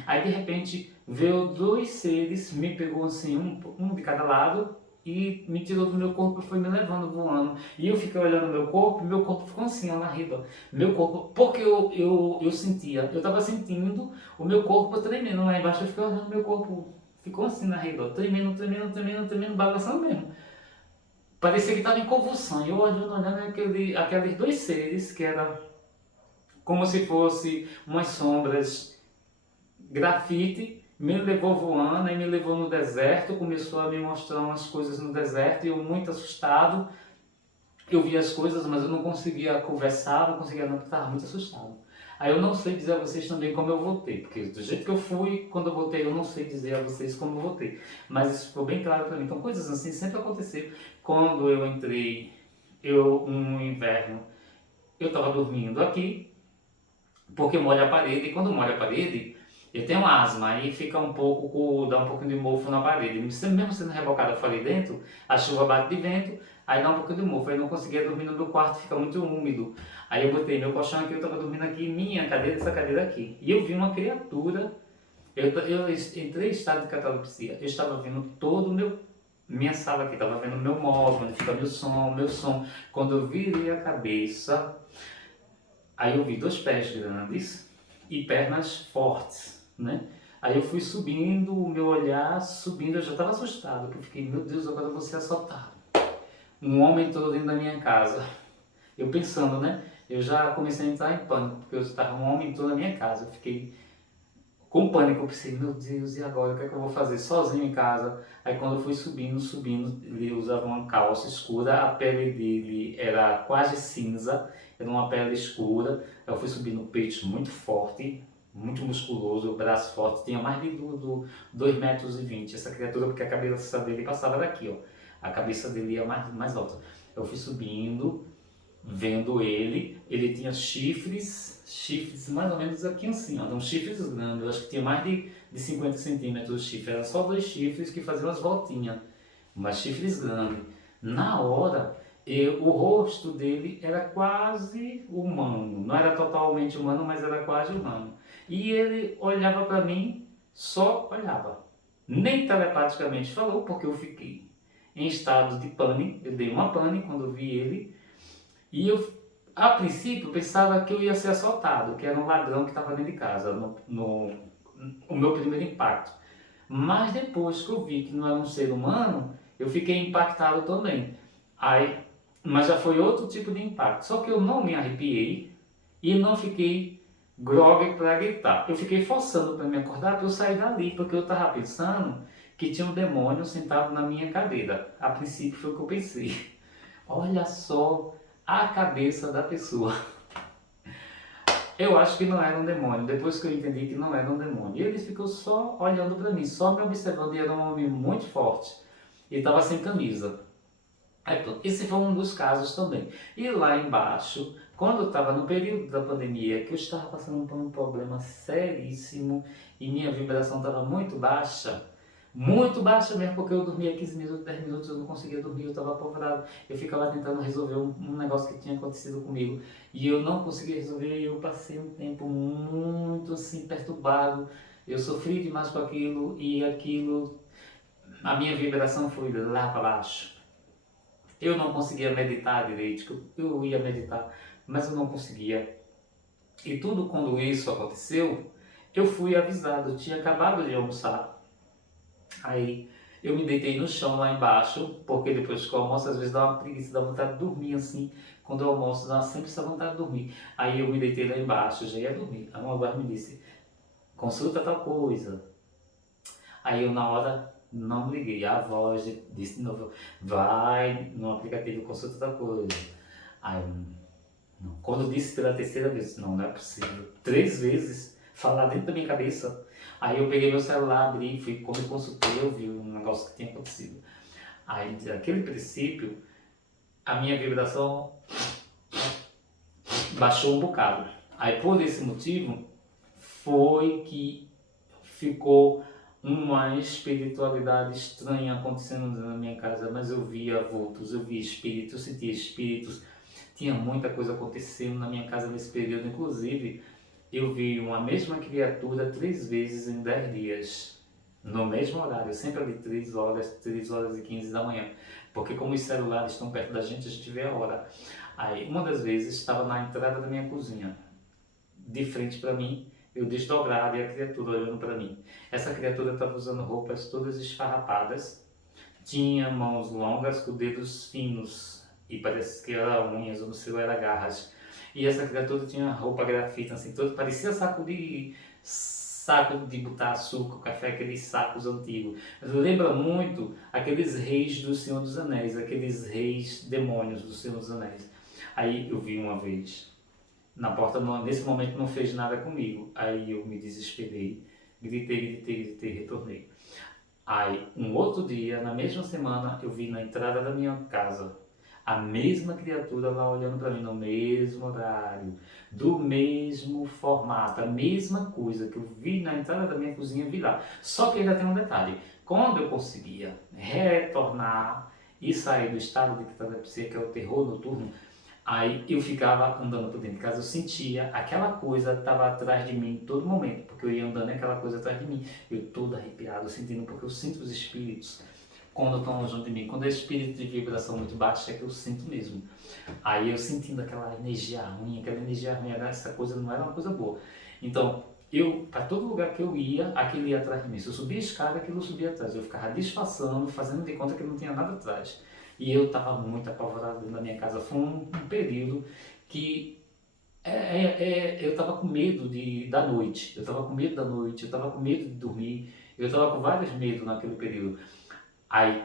Aí de repente veio 2 seres, me pegou assim, um de cada lado, e me tirou do meu corpo e foi me levando voando. E eu fiquei olhando meu corpo, e meu corpo ficou assim, ó, na riba. Meu corpo, porque eu sentia, eu estava sentindo o meu corpo tremendo lá embaixo, eu fiquei olhando meu corpo, ficou assim na riba, tremendo, tremendo, tremendo, tremendo, balançando mesmo. Parecia que estava em convulsão. E eu olhando aqueles 2 seres, que era como se fosse umas sombras, grafite, me levou voando e me levou no deserto, começou a me mostrar umas coisas no deserto e eu muito assustado. Eu via as coisas, mas eu não conseguia conversar, não conseguia não, porque estava muito assustado. Aí eu não sei dizer a vocês também como eu voltei, porque do jeito que eu fui, quando eu voltei, eu não sei dizer a vocês como eu voltei. Mas isso ficou bem claro para mim. Então coisas assim sempre aconteceram. Quando eu entrei, no inverno, eu estava dormindo aqui, porque molha a parede, e quando molha a parede, eu tenho asma, aí fica um pouco, dá um pouquinho de mofo na parede. Mesmo sendo rebocado, eu falei dentro, a chuva bate de vento, aí dá um pouquinho de mofo, aí eu não conseguia dormir no meu quarto, fica muito úmido. Aí eu botei meu colchão aqui, eu estava dormindo aqui, minha cadeira, essa cadeira aqui. E eu vi uma criatura, eu entrei em estado de catalepsia, eu estava vendo todo o minha sala aqui, estava vendo meu móvel, onde fica meu som. Quando eu virei a cabeça, aí eu vi 2 pés grandes e pernas fortes, né? Aí eu fui subindo, o meu olhar subindo, eu já estava assustado, porque eu fiquei, meu Deus, agora eu vou ser assaltado. Um homem entrou dentro da minha casa. Eu pensando, né? Eu já comecei a entrar em pânico, porque um homem entrou na minha casa. Eu fiquei com pânico, eu pensei, meu Deus, e agora? O que é que eu vou fazer sozinho em casa? Aí quando eu fui subindo, ele usava uma calça escura, a pele dele era quase cinza, era uma pele escura. Eu fui subindo o peito muito forte, muito musculoso, o braço forte, tinha mais de 2,20 metros. Essa criatura, porque a cabeça dele passava daqui, ó. A cabeça dele ia mais alta. Eu fui subindo, vendo ele tinha chifres mais ou menos aqui assim, ó, uns chifres grandes, eu acho que tinha mais de 50 centímetros de chifre, era só 2 chifres que faziam as voltinhas, mas chifres grandes. Na hora, o rosto dele era quase humano, não era totalmente humano, mas era quase humano. E ele olhava para mim, só olhava, nem telepaticamente falou, porque eu fiquei em estado de pane, eu dei uma pane quando eu vi ele, e eu, a princípio, pensava que eu ia ser assaltado, que era um ladrão que estava dentro de casa, o meu primeiro impacto. Mas depois que eu vi que não era um ser humano, eu fiquei impactado também. Aí, mas já foi outro tipo de impacto. Só que eu não me arrepiei e não fiquei grogue para gritar. Eu fiquei forçando para me acordar para eu sair dali, porque eu estava pensando que tinha um demônio sentado na minha cadeira. A princípio foi o que eu pensei. Olha só a cabeça da pessoa. Eu acho que não era um demônio, depois que eu entendi que não era um demônio. E ele ficou só olhando para mim, só me observando, e era um homem muito forte. E estava sem camisa. Aí, pronto. Esse foi um dos casos também. E lá embaixo, quando eu estava no período da pandemia, que eu estava passando por um problema seríssimo e minha vibração estava muito baixa mesmo, porque eu dormia 15 minutos, 10 minutos, eu não conseguia dormir, eu estava apavorado. Eu ficava tentando resolver um negócio que tinha acontecido comigo e eu não conseguia resolver, e eu passei um tempo muito assim perturbado. Eu sofri demais com aquilo e aquilo, a minha vibração foi lá para baixo. Eu não conseguia meditar direito, eu ia meditar, mas eu não conseguia. E tudo quando isso aconteceu, eu fui avisado, eu tinha acabado de almoçar. Aí eu me deitei no chão lá embaixo, porque depois que eu almoço, às vezes dá uma preguiça, dá vontade de dormir assim. Quando eu almoço, dá sempre essa vontade de dormir. Aí eu me deitei lá embaixo, já ia dormir. Aí uma voz me disse, consulta tal coisa. Aí eu na hora não me liguei. A voz disse de novo, vai no aplicativo, consulta tal coisa. Aí não. Quando eu disse pela terceira vez, não é possível. 3 vezes, falar dentro da minha cabeça. Aí eu peguei meu celular, abri, quando eu consultei, eu vi um negócio que tinha acontecido. Aí, daquele princípio, a minha vibração baixou um bocado. Aí, por esse motivo, foi que ficou uma espiritualidade estranha acontecendo na minha casa, mas eu via vultos, eu via espíritos, eu sentia espíritos, tinha muita coisa acontecendo na minha casa nesse período, inclusive eu vi uma mesma criatura 3 vezes em 10 dias, no mesmo horário, sempre ali 3 horas e 15 da manhã, porque como os celulares estão perto da gente, a gente vê a hora. Aí uma das vezes estava na entrada da minha cozinha, de frente para mim, eu desdobrado e a criatura olhando para mim. Essa criatura estava usando roupas todas esfarrapadas, tinha mãos longas com dedos finos e parece que era unhas, ou no seu era garras. E essa criatura tinha roupa grafite, assim, todo, parecia saco de botar açúcar, café, aqueles sacos antigos. Mas lembra muito aqueles reis do Senhor dos Anéis, aqueles reis demônios do Senhor dos Anéis. Aí eu vi uma vez, na porta, nesse momento não fez nada comigo. Aí eu me desesperei, gritei, retornei. Aí, um outro dia, na mesma semana, eu vi na entrada da minha casa a mesma criatura lá olhando para mim no mesmo horário, do mesmo formato, a mesma coisa que eu vi na entrada da minha cozinha, vi lá. Só que ainda tem um detalhe: quando eu conseguia retornar e sair do estado de catalepsia, que é o terror noturno, aí eu ficava andando por dentro de casa, eu sentia aquela coisa estava atrás de mim em todo momento, porque eu ia andando e aquela coisa atrás de mim. Eu todo arrepiado, sentindo, porque eu sinto os espíritos quando estão junto de mim. Quando é espírito de vibração muito baixa, é que eu sinto mesmo. Aí eu sentindo aquela energia ruim, essa coisa não era uma coisa boa. Então, para todo lugar que eu ia, aquilo ia atrás de mim. Se eu subia a escada, aquilo subia atrás. Eu ficava disfarçando, fazendo de conta que não tinha nada atrás. E eu estava muito apavorado dentro da minha casa. Foi um período que eu estava com medo da noite. Eu estava com medo da noite, eu estava com medo de dormir. Eu estava com vários medos naquele período. Aí,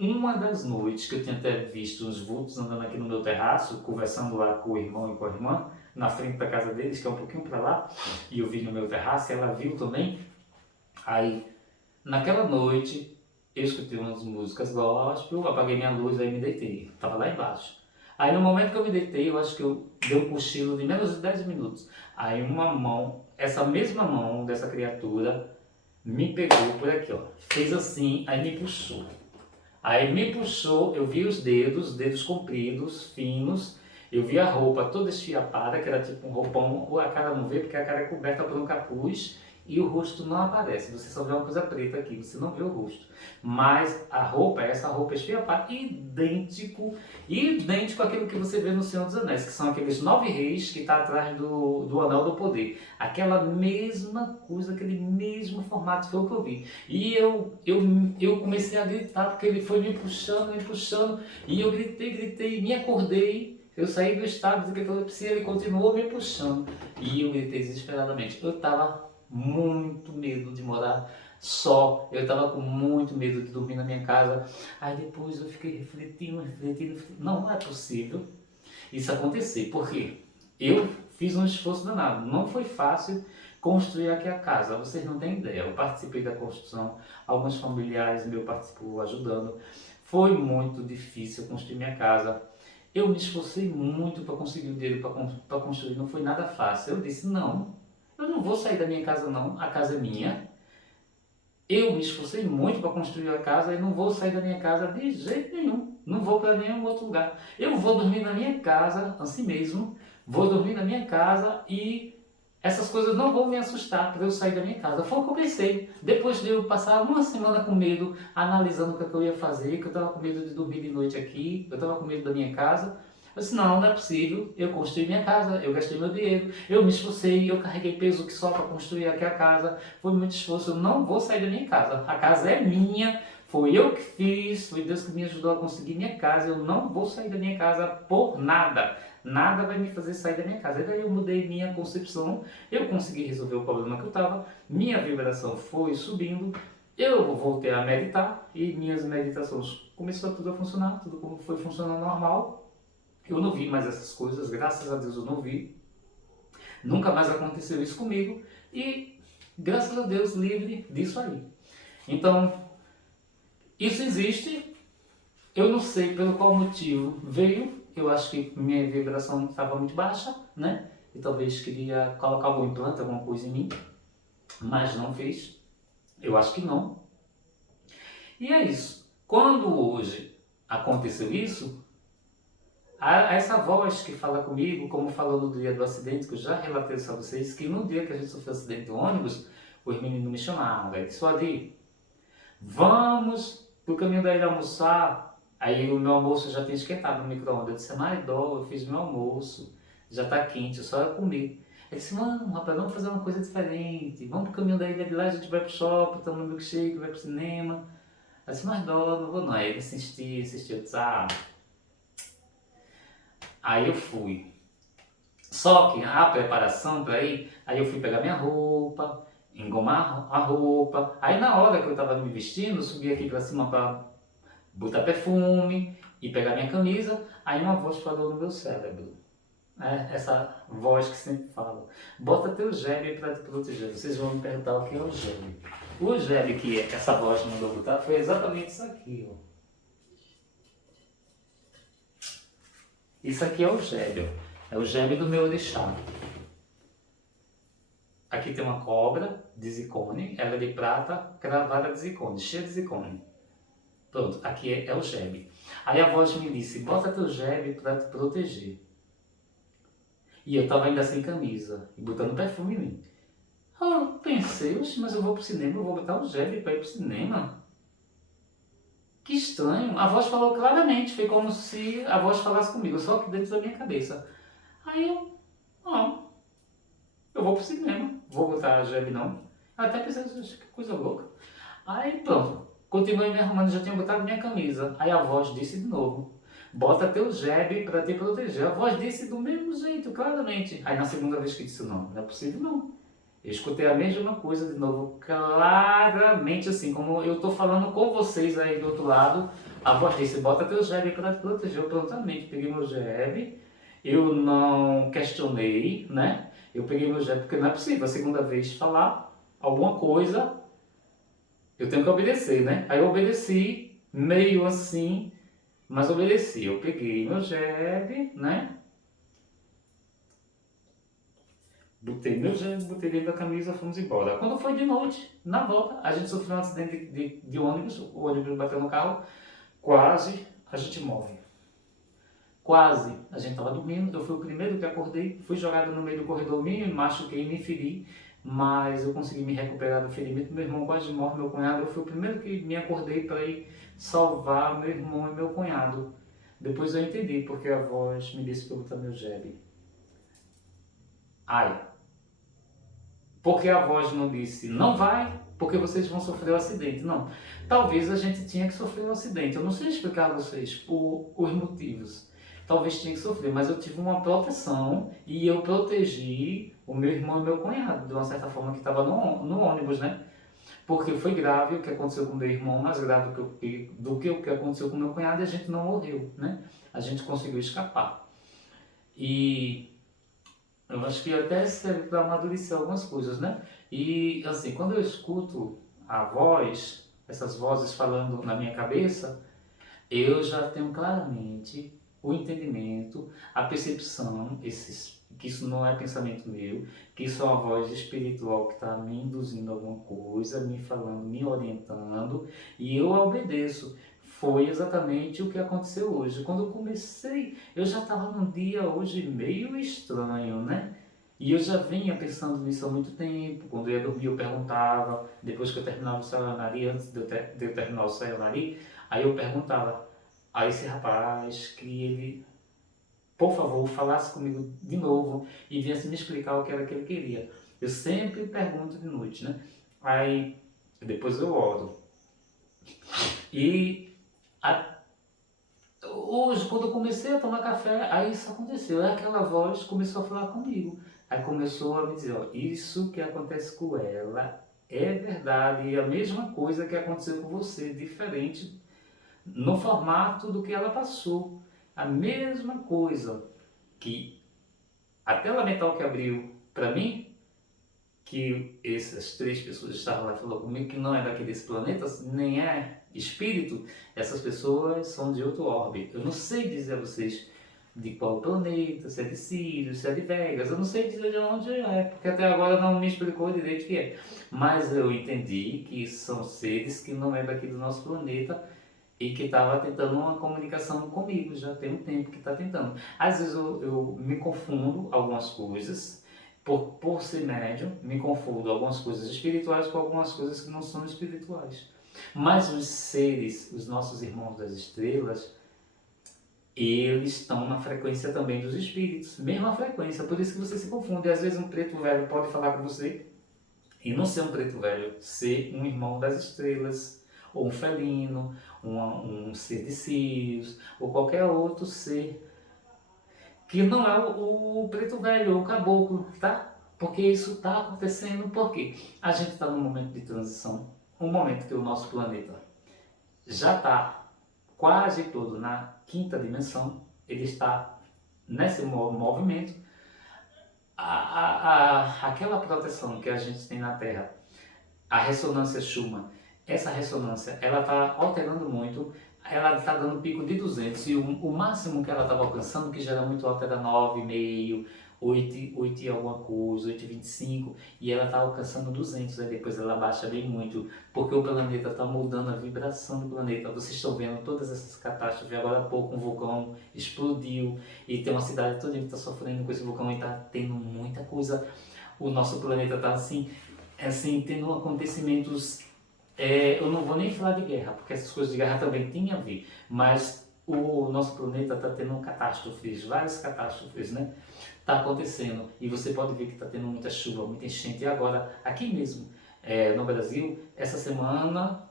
uma das noites que eu tinha até visto uns vultos andando aqui no meu terraço, conversando lá com o irmão e com a irmã, na frente da casa deles, que é um pouquinho para lá, e eu vi no meu terraço, e ela viu também. Aí, naquela noite, eu escutei umas músicas gospel, apaguei minha luz, aí me deitei. Tava lá embaixo. Aí, no momento que eu me deitei, eu acho que eu dei um cochilo de menos de 10 minutos. Aí, uma mão, essa mesma mão dessa criatura, me pegou por aqui, ó. Fez assim, aí me puxou. Aí me puxou, eu vi os dedos compridos, finos. Eu vi a roupa toda esfiapada, que era tipo um roupão, ou a cara não vê, porque a cara é coberta por um capuz e o rosto não aparece. Você só vê uma coisa preta aqui, você não vê o rosto. Mas a roupa, essa roupa esfiapada, idêntico àquilo que você vê no Senhor dos Anéis, que são aqueles 9 reis que está atrás do Anel do Poder. Aquela mesma coisa, aquele mesmo formato foi o que eu vi. E eu comecei a gritar, porque ele foi me puxando, e eu gritei, me acordei. Eu saí do estado de catalepsia, ele continuou me puxando. E eu gritei desesperadamente. Eu estava muito medo de morar só. Eu estava com muito medo de dormir na minha casa. Aí depois eu fiquei refletindo. Não é possível isso acontecer. Porque eu fiz um esforço danado. Não foi fácil construir aqui a casa. Vocês não têm ideia. Eu participei da construção. Alguns familiares meus participou ajudando. Foi muito difícil construir minha casa. Eu me esforcei muito para conseguir o dinheiro para construir, não foi nada fácil. Eu disse, não, eu não vou sair da minha casa não, a casa é minha. Eu me esforcei muito para construir a casa e não vou sair da minha casa de jeito nenhum. Não vou para nenhum outro lugar. Eu vou dormir na minha casa, assim mesmo, vou dormir na minha casa e essas coisas não vão me assustar para eu sair da minha casa. Foi o que eu pensei. Depois de eu passar uma semana com medo, analisando o que eu ia fazer, que eu estava com medo de dormir de noite aqui, eu estava com medo da minha casa. Eu disse, não é possível. Eu construí minha casa, eu gastei meu dinheiro, eu me esforcei, eu carreguei peso que só para construir aqui a casa. Foi muito esforço, eu não vou sair da minha casa. A casa é minha, foi eu que fiz, foi Deus que me ajudou a conseguir minha casa. Eu não vou sair da minha casa por nada. Nada vai me fazer sair da minha casa. E daí eu mudei minha concepção, eu consegui resolver o problema que eu estava, minha vibração foi subindo, eu voltei a meditar e minhas meditações começou tudo a funcionar, tudo como foi funcionando normal. Eu não vi mais essas coisas, graças a Deus eu não vi. Nunca mais aconteceu isso comigo e graças a Deus livre disso aí. Então, isso existe, eu não sei pelo qual motivo veio. Eu acho que minha vibração estava muito baixa, né? E talvez queria colocar algum implante, alguma coisa em mim, mas não fez. Eu acho que não. E é isso. Quando hoje aconteceu isso, essa voz que fala comigo, como falou no dia do acidente, que eu já relatei isso a vocês, que no dia que a gente sofreu o acidente do ônibus, os meninos me chamaram. Aí disse, Adi, vamos pro caminho da ilha almoçar. Aí o meu almoço já tinha esquentado no micro-ondas. Eu disse, mas dó, eu fiz meu almoço, já tá quente, eu só ia comer. Ele disse, mano, rapaz, vamos fazer uma coisa diferente. Vamos pro caminho da ilha de lá, a gente vai pro shopping, toma um milkshake, vai pro cinema. Eu disse, mas dó, não vou não. Aí ele insistiu, eu disse, ah. Aí eu fui. Só que a preparação para ir, aí eu fui pegar minha roupa, engomar a roupa. Aí na hora que eu estava me vestindo, eu subi aqui para cima para botar perfume e pegar minha camisa. Aí uma voz falou no meu cérebro. Essa voz que sempre fala. Bota teu Gebe para te proteger. Vocês vão me perguntar o que é o Gebe. O Gebe que essa voz mandou botar foi exatamente isso aqui, ó. Isso aqui é o Gebe, ó. É o Gebe do meu orixá. Aqui tem uma cobra de zicone, ela é de prata, cravada de zicone, cheia de zicone. Pronto, aqui é o Gebe. Aí a voz me disse, bota teu Gebe para te proteger. E eu tava ainda sem camisa, e botando perfume em mim. Eu pensei, oxe, mas eu vou pro cinema, eu vou botar o Gebe para ir pro cinema. Que estranho. A voz falou claramente, foi como se a voz falasse comigo, só que dentro da minha cabeça. Aí não, eu vou pro cinema, vou botar a Gebe não. Até pensei, que coisa louca. Aí pronto, continuei me arrumando, já tinha botado minha camisa. Aí a voz disse de novo, bota teu Gebe para te proteger. A voz disse do mesmo jeito, claramente. Aí na segunda vez que disse, não é possível não. Eu escutei a mesma coisa de novo, claramente assim, como eu estou falando com vocês aí do outro lado. A voz disse, bota teu Gebe para te proteger. Eu prontamente peguei meu Gebe, eu não questionei, né? Eu peguei meu Gebe porque não é possível a segunda vez falar alguma coisa, eu tenho que obedecer, né? Aí eu obedeci, meio assim, mas obedeci. Eu peguei meu Gebe, né? Botei meu Gebe, botei dentro da camisa, fomos embora. Quando foi de noite, na volta, a gente sofreu um acidente de ônibus, o ônibus bateu no carro, quase a gente morre. Quase. A gente estava dormindo, eu fui o primeiro que acordei, fui jogado no meio do corredor, me machuquei, me feri, mas eu consegui me recuperar do ferimento. Meu irmão quase morre, meu cunhado, eu fui o primeiro que me acordei para ir salvar meu irmão e meu cunhado. Depois eu entendi porque a voz me disse para eu botar meu Gebe. Ai, porque a voz não disse, não vai, porque vocês vão sofrer o acidente. Não, talvez a gente tinha que sofrer o acidente. Eu não sei explicar a vocês os motivos. Talvez tinha que sofrer, mas eu tive uma proteção e eu protegi o meu irmão e meu cunhado, de uma certa forma, que estava no ônibus, né? Porque foi grave o que aconteceu com meu irmão, mais grave do que o que aconteceu com meu cunhado, e a gente não morreu, né? A gente conseguiu escapar. E eu acho que até serve para amadurecer algumas coisas, né? E assim, quando eu escuto a voz, essas vozes falando na minha cabeça, eu já tenho claramente o entendimento, a percepção, que isso não é pensamento meu, que isso é uma voz espiritual que está me induzindo a alguma coisa, me falando, me orientando, e eu obedeço. Foi exatamente o que aconteceu hoje. Quando eu comecei, eu já estava num dia hoje meio estranho, né? E eu já vinha pensando nisso há muito tempo. Quando eu ia dormir, eu perguntava, depois que eu terminava o Sayonari, antes de eu terminar o Sayonari, aí eu perguntava a esse rapaz que ele, por favor, falasse comigo de novo e viesse me explicar o que era que ele queria. Eu sempre pergunto de noite, né? Aí depois eu oro. E hoje, quando eu comecei a tomar café, aí isso aconteceu. Aí aquela voz começou a falar comigo. Aí começou a me dizer, ó, isso que acontece com ela é verdade, e a mesma coisa que aconteceu com você, diferente no formato do que ela passou. A mesma coisa que a tela mental que abriu para mim, que essas três pessoas estavam lá e falou comigo que não é daqui desse planeta, nem é espírito, essas pessoas são de outro orbe. Eu não sei dizer a vocês de qual planeta, se é de Sirius, se é de Vegas, eu não sei dizer de onde é, porque até agora não me explicou direito o que é. Mas eu entendi que são seres que não é daqui do nosso planeta e que estava tentando uma comunicação comigo, já tem um tempo que está tentando. Às vezes eu me confundo algumas coisas, por ser médium, me confundo algumas coisas espirituais com algumas coisas que não são espirituais. Mas os seres, os nossos irmãos das estrelas, eles estão na frequência também dos espíritos, mesma frequência, por isso que você se confunde. Às vezes um preto velho pode falar com você e não ser um preto velho, ser um irmão das estrelas, ou um felino, um ser de Sirius, ou qualquer outro ser que não é o preto velho ou o caboclo, tá? Porque isso está acontecendo porque a gente está num momento de transição, um momento que o nosso planeta já está quase todo na quinta dimensão, ele está nesse movimento, aquela proteção que a gente tem na Terra, a ressonância Schumann, essa ressonância, ela está alterando muito, ela está dando pico de 200 e o máximo que ela estava alcançando, que já era muito alto, era 9,5, 8 e alguma coisa, 8,25 e ela está alcançando 200, aí depois ela baixa bem muito, porque o planeta está mudando a vibração do planeta. Vocês estão vendo todas essas catástrofes, agora há pouco um vulcão explodiu e tem uma cidade toda que está sofrendo com esse vulcão e está tendo muita coisa. O nosso planeta está assim, tendo acontecimentos, eu não vou nem falar de guerra, porque essas coisas de guerra também têm a ver, mas o nosso planeta está tendo catástrofes, várias catástrofes, né? Está acontecendo e você pode ver que está tendo muita chuva, muita enchente. E agora, aqui mesmo, no Brasil, essa semana,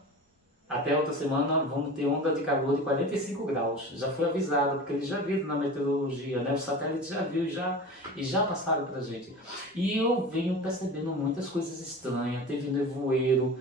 até outra semana, vamos ter onda de calor de 45 graus. Já foi avisado, porque eles já viram na meteorologia, né? O satélite já viu e já passaram para a gente. E eu venho percebendo muitas coisas estranhas. Teve nevoeiro,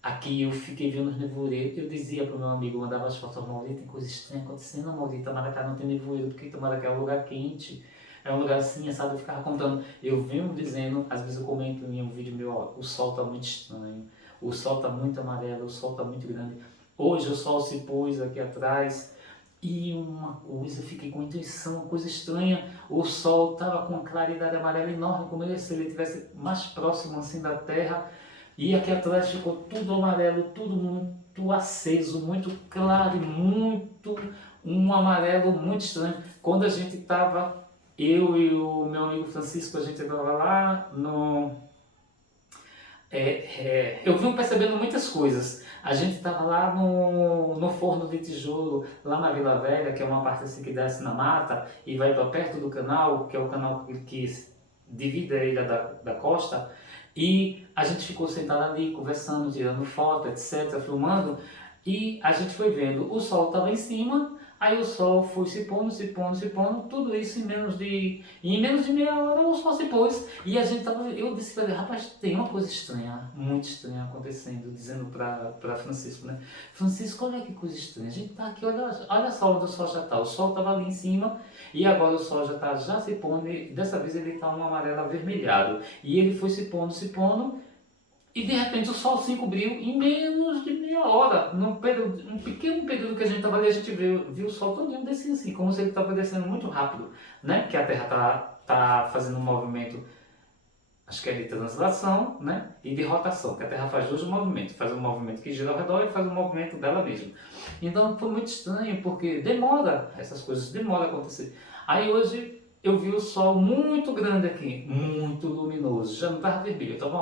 aqui eu fiquei vendo os nevoeiros, eu dizia para o meu amigo, mandava as fotos, Maurício, tem coisa estranha acontecendo, Maurício, Itamaracá não tem nevoeiro, porque Itamaracá é um lugar quente, é um lugar assim, sabe, eu ficava contando, eu venho dizendo, às vezes eu comento em um vídeo meu, ó, o sol está muito estranho, o sol está muito amarelo, o sol está muito grande, hoje o sol se pôs aqui atrás, e uma coisa, eu fiquei com intuição, uma coisa estranha, o sol estava com uma claridade amarela enorme, como se ele estivesse mais próximo assim da Terra, e aqui atrás ficou tudo amarelo, tudo muito aceso, muito claro, muito um amarelo muito estranho. Quando a gente estava, eu e o meu amigo Francisco, a gente estava lá no. Eu vim percebendo muitas coisas. A gente estava lá no forno de tijolo, lá na Vila Velha, que é uma parte assim que desce na mata e vai para perto do canal, que é o canal que divide a ilha da costa. E a gente ficou sentado ali, conversando, tirando foto, etc., filmando. E a gente foi vendo, o sol estava em cima, aí o sol foi se pondo, se pondo, se pondo, tudo isso em menos de meia hora o sol se pôs. E a gente tava, eu disse para ele, rapaz, tem uma coisa estranha, muito estranha acontecendo, dizendo para Francisco, né? Francisco, olha que coisa estranha, a gente tá aqui, olha só onde o sol já tá, o sol estava ali em cima e agora o sol já se pondo, e dessa vez ele está um amarelo avermelhado. E ele foi se pondo, e de repente o sol se encobriu em menos de meia hora. Um pequeno período que a gente estava ali, a gente viu o sol todo descendo assim, como se ele estava descendo muito rápido, né? Que a Terra tá fazendo um movimento, acho que é de translação, né? E de rotação, que a Terra faz dois movimentos, faz um movimento que gira ao redor e faz um movimento dela mesma. Então foi muito estranho, porque demora, essas coisas demoram a acontecer. Aí hoje eu vi o sol muito grande aqui, muito luminoso, já não estava vermelho, estava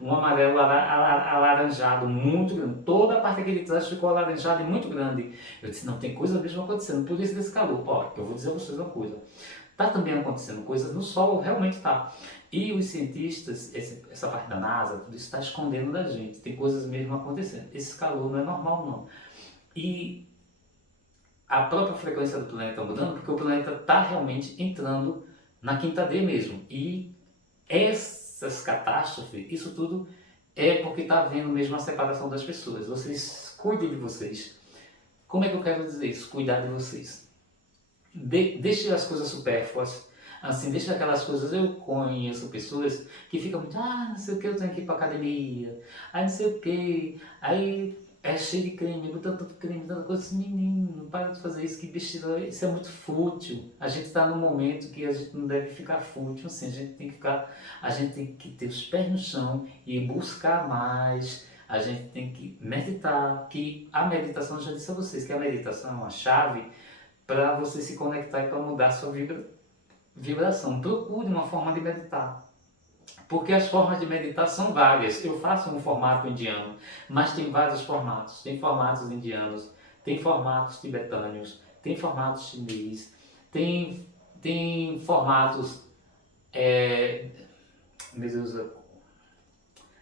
um amarelo alaranjado muito grande. Toda a parte aqui de trás ficou alaranjada e muito grande. Eu disse, não, tem coisa mesmo acontecendo, por isso desse calor. Ó, eu vou dizer a vocês uma coisa. Está também acontecendo coisas no Sol, realmente está. E os cientistas, essa parte da NASA, tudo isso está escondendo da gente. Tem coisas mesmo acontecendo. Esse calor não é normal, não. E a própria frequência do planeta está mudando porque o planeta está realmente entrando na quinta D mesmo. E essas catástrofes, isso tudo é porque está havendo mesmo a separação das pessoas. Vocês cuidem de vocês. Como é que eu quero dizer isso? Cuidar de vocês. Deixe as coisas supérfluas, assim, deixe aquelas coisas. Eu conheço pessoas que ficam muito, não sei o que, eu tenho que ir para academia, aí não sei o que, aí é cheio de creme, botar tanto creme, tanta coisa assim, menino, para de fazer isso, que besteira, isso é muito fútil. A gente está num momento que a gente não deve ficar fútil, assim, a gente tem que ter os pés no chão e buscar mais. A gente tem que meditar, que a meditação, já disse a vocês, que a meditação é uma chave para você se conectar e para mudar a sua vibração. Procure uma forma de meditar. Porque as formas de meditar são várias. Eu faço um formato indiano, mas tem vários formatos. Tem formatos indianos, tem formatos tibetâneos, tem formatos chineses, tem formatos, meu Deus,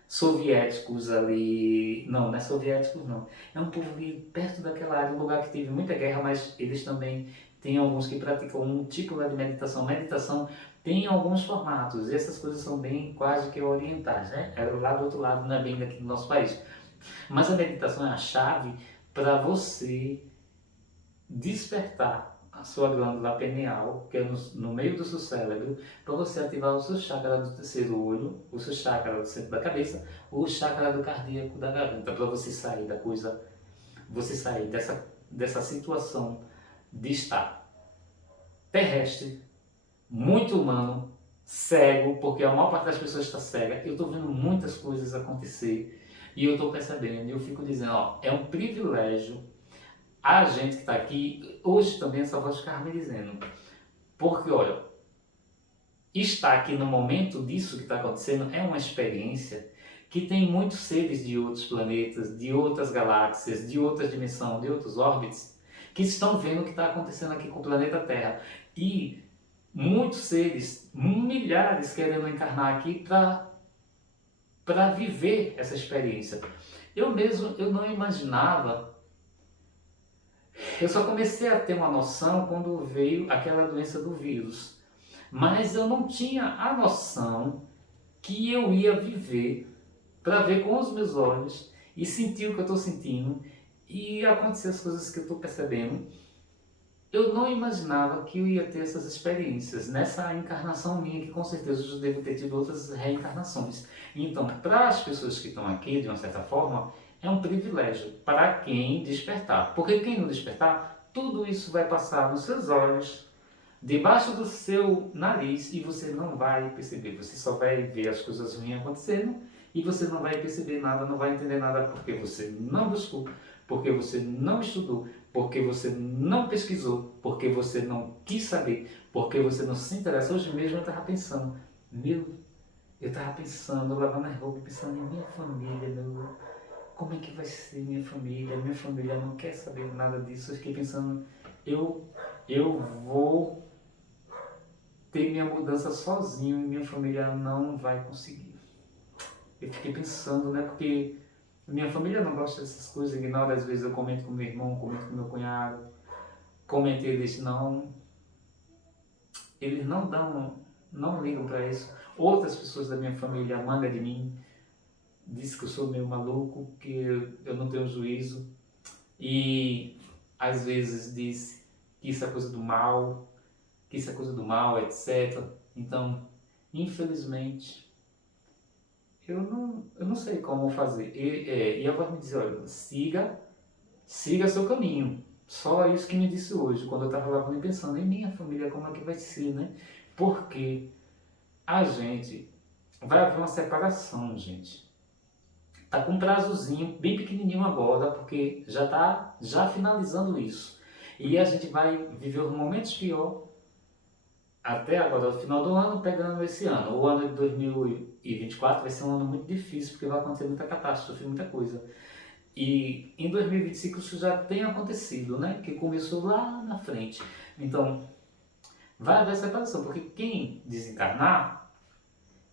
soviéticos ali. Não, não é soviéticos não. É um povo ali perto daquela área, um lugar que teve muita guerra, mas eles também têm alguns que praticam um tipo lá de meditação. Meditação tem alguns formatos, e essas coisas são bem quase que orientais, né? É lá do outro lado, não é bem daqui do nosso país. Mas a meditação é a chave para você despertar a sua glândula pineal, que é no meio do seu cérebro, para você ativar o seu chakra do terceiro olho, o seu chakra do centro da cabeça, o chakra do cardíaco da garganta, para você sair da coisa, você sair dessa situação de estar terrestre, muito humano, cego, porque a maior parte das pessoas está cega. Eu estou vendo muitas coisas acontecer e eu estou percebendo, e eu fico dizendo, ó, é um privilégio a gente que está aqui, hoje também essa voz ficar me dizendo, porque olha, estar aqui no momento disso que está acontecendo é uma experiência que tem muitos seres de outros planetas, de outras galáxias, de outras dimensões, de outros órbitos, que estão vendo o que está acontecendo aqui com o planeta Terra. E muitos seres, milhares querendo encarnar aqui para viver essa experiência. Eu mesmo, eu não imaginava, eu só comecei a ter uma noção quando veio aquela doença do vírus, mas eu não tinha a noção que eu ia viver para ver com os meus olhos e sentir o que eu estou sentindo e acontecer as coisas que eu estou percebendo. Eu não imaginava que eu ia ter essas experiências nessa encarnação minha, que com certeza eu já devo ter tido outras reencarnações. Então, para as pessoas que estão aqui, de uma certa forma, é um privilégio para quem despertar. Porque quem não despertar, tudo isso vai passar nos seus olhos, debaixo do seu nariz, e você não vai perceber. Você só vai ver as coisas ruins acontecendo e você não vai perceber nada, não vai entender nada, porque você não buscou, porque você não estudou, porque você não pesquisou, porque você não quis saber, porque você não se interessa. Hoje mesmo eu estava pensando, eu estava pensando, lavando as roupas, pensando em minha família, como é que vai ser minha família não quer saber nada disso. Eu fiquei pensando, eu vou ter minha mudança sozinho e minha família não vai conseguir. Eu fiquei pensando, né, porque minha família não gosta dessas coisas, ignora. Às vezes eu comento com meu irmão, comento com meu cunhado, comento, eles não ligam para isso. Outras pessoas da minha família mangam de mim, diz que eu sou meio maluco, que eu não tenho juízo, e às vezes diz que isso é coisa do mal, etc. Então, infelizmente, eu não sei como fazer. E a voz me diz, olha, siga seu caminho. Só isso que me disse hoje, quando eu estava lavando e pensando em minha família, como é que vai ser, né? Porque a gente vai haver uma separação, gente. Tá com um prazozinho bem pequenininho agora, porque já finalizando isso. E a gente vai viver os momentos piores até agora, no final do ano, pegando esse ano. O ano de 2024 vai ser um ano muito difícil, porque vai acontecer muita catástrofe, muita coisa. E em 2025 isso já tem acontecido, né? Que começou lá na frente. Então, vai haver separação, porque quem desencarnar,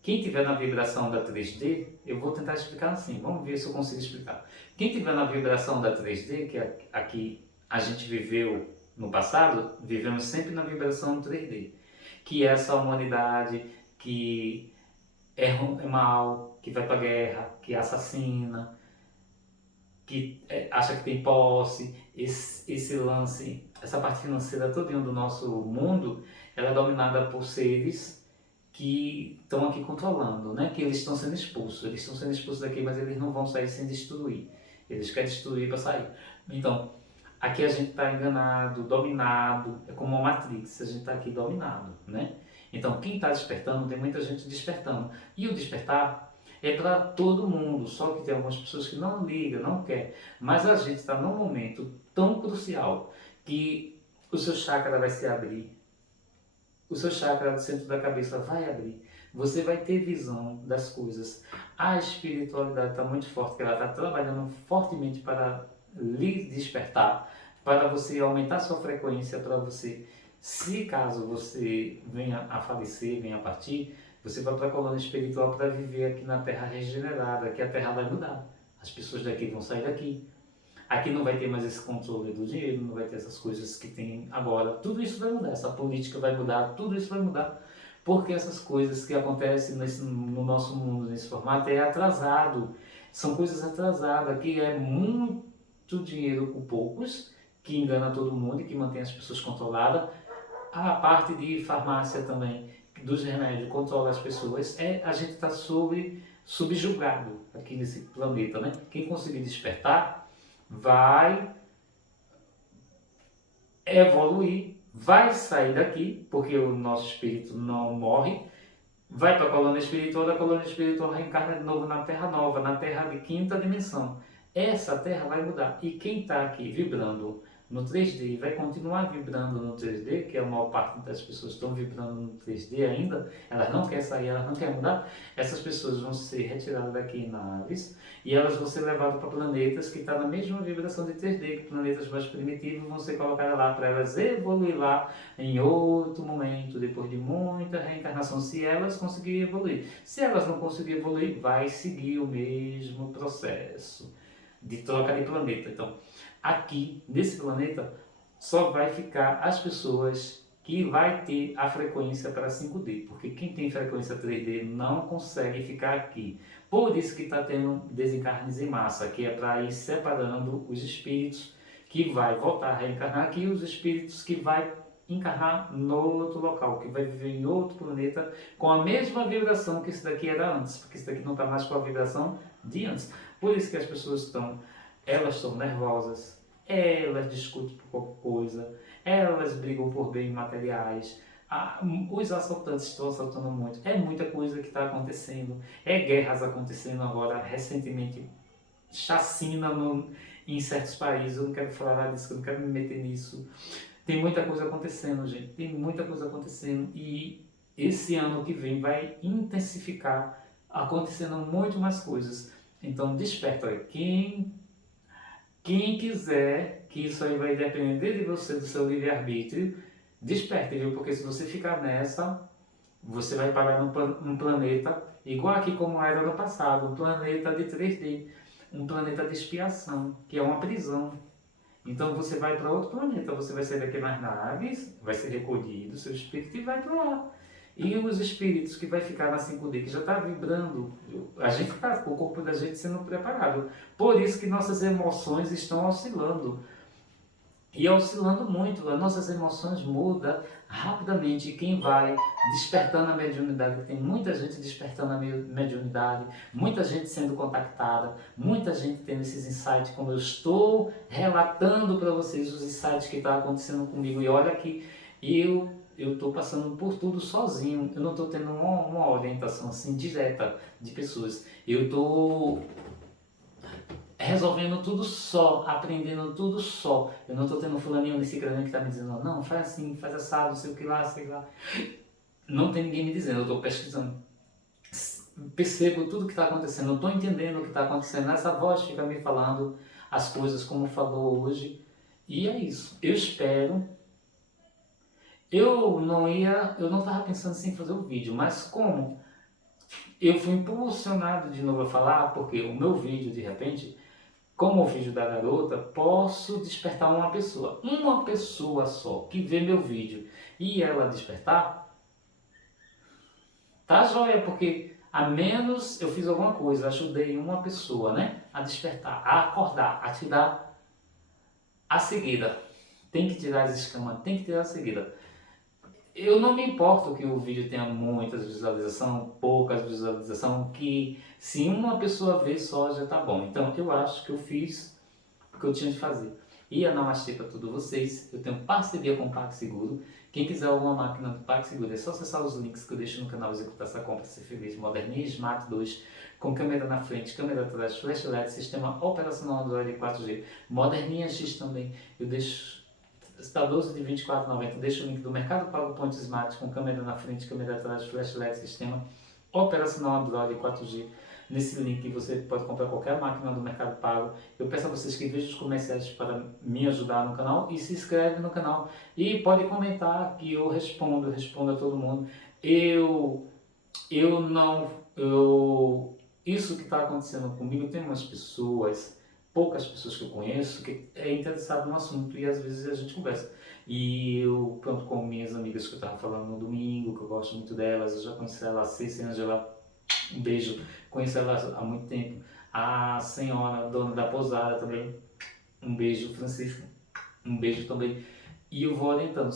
quem tiver na vibração da 3D, eu vou tentar explicar assim, vamos ver se eu consigo explicar. Quem tiver na vibração da 3D, que é aqui a gente viveu no passado, vivemos sempre na vibração 3D, que é essa humanidade que é mal, que vai para a guerra, que assassina, que acha que tem posse, esse lance, essa parte financeira toda do nosso mundo, ela é dominada por seres que estão aqui controlando, né? Que eles estão sendo expulsos daqui, mas eles não vão sair sem destruir. Eles querem destruir para sair. Então, aqui a gente está enganado, dominado, é como uma Matrix, a gente está aqui dominado, né? Então, quem está despertando, tem muita gente despertando. E o despertar é para todo mundo, só que tem algumas pessoas que não ligam, não quer. Mas a gente está num momento tão crucial que o seu chakra vai se abrir, o seu chakra do centro da cabeça vai abrir, você vai ter visão das coisas. A espiritualidade está muito forte, que ela está trabalhando fortemente para lhe despertar, para você aumentar sua frequência, para você, se caso você venha a falecer, venha a partir, você vai para a colônia espiritual para viver aqui na Terra regenerada, que a Terra vai mudar. As pessoas daqui vão sair daqui. Aqui não vai ter mais esse controle do dinheiro, não vai ter essas coisas que tem agora. Tudo isso vai mudar, essa política vai mudar, tudo isso vai mudar. Porque essas coisas que acontecem no nosso mundo, nesse formato, é atrasado. São coisas atrasadas, que é muito dinheiro com poucos, que engana todo mundo e que mantém as pessoas controladas. A parte de farmácia também, dos remédios, controla as pessoas. A gente está subjugado aqui nesse planeta, né? Quem conseguir despertar vai evoluir, vai sair daqui, porque o nosso espírito não morre, vai para a colônia espiritual, da colônia espiritual reencarna de novo na Terra Nova, na Terra de quinta dimensão. Essa Terra vai mudar. E quem está aqui vibrando no 3D vai continuar vibrando no 3D, que a maior parte das pessoas estão vibrando no 3D ainda, elas não querem sair, elas não querem mudar, essas pessoas vão ser retiradas daqui em naves e elas vão ser levadas para planetas que estão na mesma vibração de 3D, que planetas mais primitivos vão ser colocadas lá para elas evoluir lá em outro momento, depois de muita reencarnação, se elas conseguirem evoluir. Se elas não conseguirem evoluir, vai seguir o mesmo processo de troca de planeta. Então, aqui, nesse planeta, só vai ficar as pessoas que vai ter a frequência para 5D, porque quem tem frequência 3D não consegue ficar aqui. Por isso que está tendo desencarnes em massa, que é para ir separando os espíritos que vai voltar a reencarnar aqui e os espíritos que vai encarnar no outro local, que vai viver em outro planeta com a mesma vibração que esse daqui era antes, porque esse daqui não está mais com a vibração de antes. Por isso que as pessoas estão nervosas, elas discutem por qualquer coisa, elas brigam por bens materiais, os assaltantes estão assaltando muito, é muita coisa que está acontecendo, guerras acontecendo agora, recentemente, chacina em certos países, eu não quero falar disso, eu não quero me meter nisso. Tem muita coisa acontecendo, gente, tem muita coisa acontecendo e esse ano que vem vai intensificar, acontecendo muito mais coisas. Então desperta aí, quem quiser, que isso aí vai depender de você, do seu livre-arbítrio, desperte, viu? Porque se você ficar nessa, você vai parar num planeta, igual aqui como era no passado, um planeta de 3D, um planeta de expiação, que é uma prisão. Então você vai para outro planeta, você vai sair daqui nas naves, vai ser recolhido o seu espírito e vai para lá. E os espíritos que vai ficar na 5D, que já está vibrando, a gente está com o corpo da gente sendo preparado. Por isso que nossas emoções estão oscilando. E oscilando muito, as nossas emoções mudam rapidamente. Quem vai despertando a mediunidade, tem muita gente despertando a mediunidade, muita gente sendo contactada, muita gente tendo esses insights, como eu estou relatando para vocês os insights que estão acontecendo comigo. E olha que eu estou passando por tudo sozinho, eu não estou tendo uma orientação assim direta de pessoas. Eu estou resolvendo tudo só, aprendendo tudo só. Eu não estou tendo um fulaninho nesse grande que está me dizendo, não, faz assim, faz assado, sei o que lá, sei lá. Não tem ninguém me dizendo, eu estou pesquisando. Percebo tudo que está acontecendo, eu estou entendendo o que está acontecendo. Essa voz fica me falando as coisas como falou hoje. E é isso. Eu espero. Eu não estava pensando assim em fazer o vídeo, mas como eu fui impulsionado de novo a falar, porque o meu vídeo, de repente, como o vídeo da garota, posso despertar uma pessoa só, que vê meu vídeo e ela despertar, tá joia, porque a menos eu fiz alguma coisa, ajudei uma pessoa, né, a despertar, a acordar, a tirar a seguida. Tem que tirar as escamas, tem que tirar a seguida. Eu não me importo que o vídeo tenha muitas visualizações, poucas visualizações, que se uma pessoa ver só já tá bom. Então eu acho que eu fiz o que eu tinha de fazer. E a Namastê para todos vocês. Eu tenho parceria com o PagSeguro. Quem quiser alguma máquina do PagSeguro é só acessar os links que eu deixo no canal Executar essa compra, ser feliz. Moderninha Smart 2, com câmera na frente, câmera atrás, flash LED, sistema operacional Android 4G. Moderninha X também. Eu deixo. Está 12 de 24,90. Deixa o link do Mercado Pago Point Smart com câmera na frente, câmera atrás, flash LED, sistema operacional Android 4G. Nesse link você pode comprar qualquer máquina do Mercado Pago. Eu peço a vocês que vejam os comerciais para me ajudar no canal e se inscreve no canal. E pode comentar que eu respondo a todo mundo. Isso que está acontecendo comigo, tem umas pessoas, poucas pessoas que eu conheço, que é interessado no assunto e às vezes a gente conversa. E eu, pronto, com minhas amigas que eu estava falando no domingo, que eu gosto muito delas, eu já conheci ela, a Ceci Angela, um beijo, conheço ela há muito tempo. A senhora, dona da pousada também, um beijo, Francisco, Um beijo também. E eu vou orientando.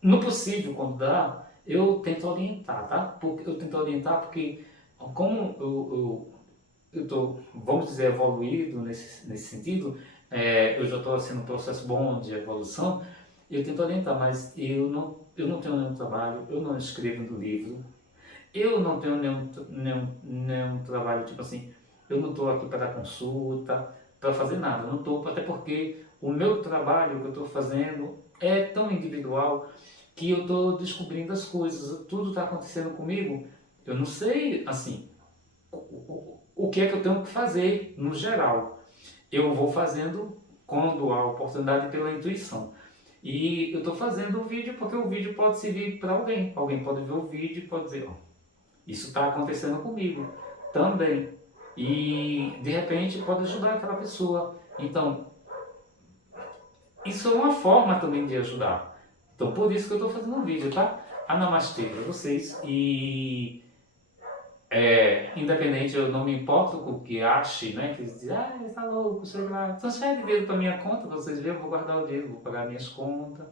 No possível, quando dá, eu tento orientar, tá? Porque eu tento orientar porque como eu tô, vamos dizer, evoluído nesse sentido, eu já estou assim num processo bom de evolução, eu tento orientar, mas eu não tenho nenhum trabalho, eu não escrevo no livro, eu não tenho nenhum trabalho, tipo assim, eu não estou aqui para dar consulta, para fazer nada, não estou, até porque o meu trabalho que eu estou fazendo é tão individual que eu estou descobrindo as coisas, tudo está acontecendo comigo, eu não sei, assim, o que é que eu tenho que fazer no geral. Eu vou fazendo quando há oportunidade pela intuição. E eu estou fazendo o vídeo porque o vídeo pode servir para alguém. Alguém pode ver o vídeo e pode dizer, ó, isso está acontecendo comigo também. E de repente pode ajudar aquela pessoa. Então, isso é uma forma também de ajudar. Então, por isso que eu estou fazendo um vídeo, tá? A Namastê para vocês. E independente, eu não me importo com o que ache, né? Que eles dizem, ele tá louco, sei lá. Transfere dinheiro para minha conta, vocês verem, eu vou guardar o dinheiro, vou pagar minhas contas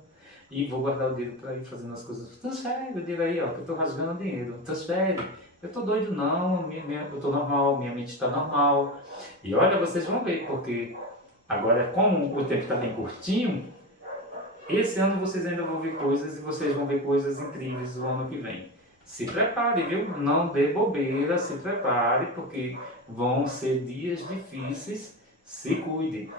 e vou guardar o dinheiro para ir fazendo as coisas. Transfere o dinheiro aí, ó, que eu tô rasgando dinheiro. Transfere. Eu tô doido não, eu tô normal, minha mente está normal. E olha, vocês vão ver, porque agora, como o tempo está bem curtinho, esse ano vocês ainda vão ver coisas e vocês vão ver coisas incríveis no ano que vem. Se prepare, viu? Não dê bobeira, se prepare, porque vão ser dias difíceis. Se cuidem,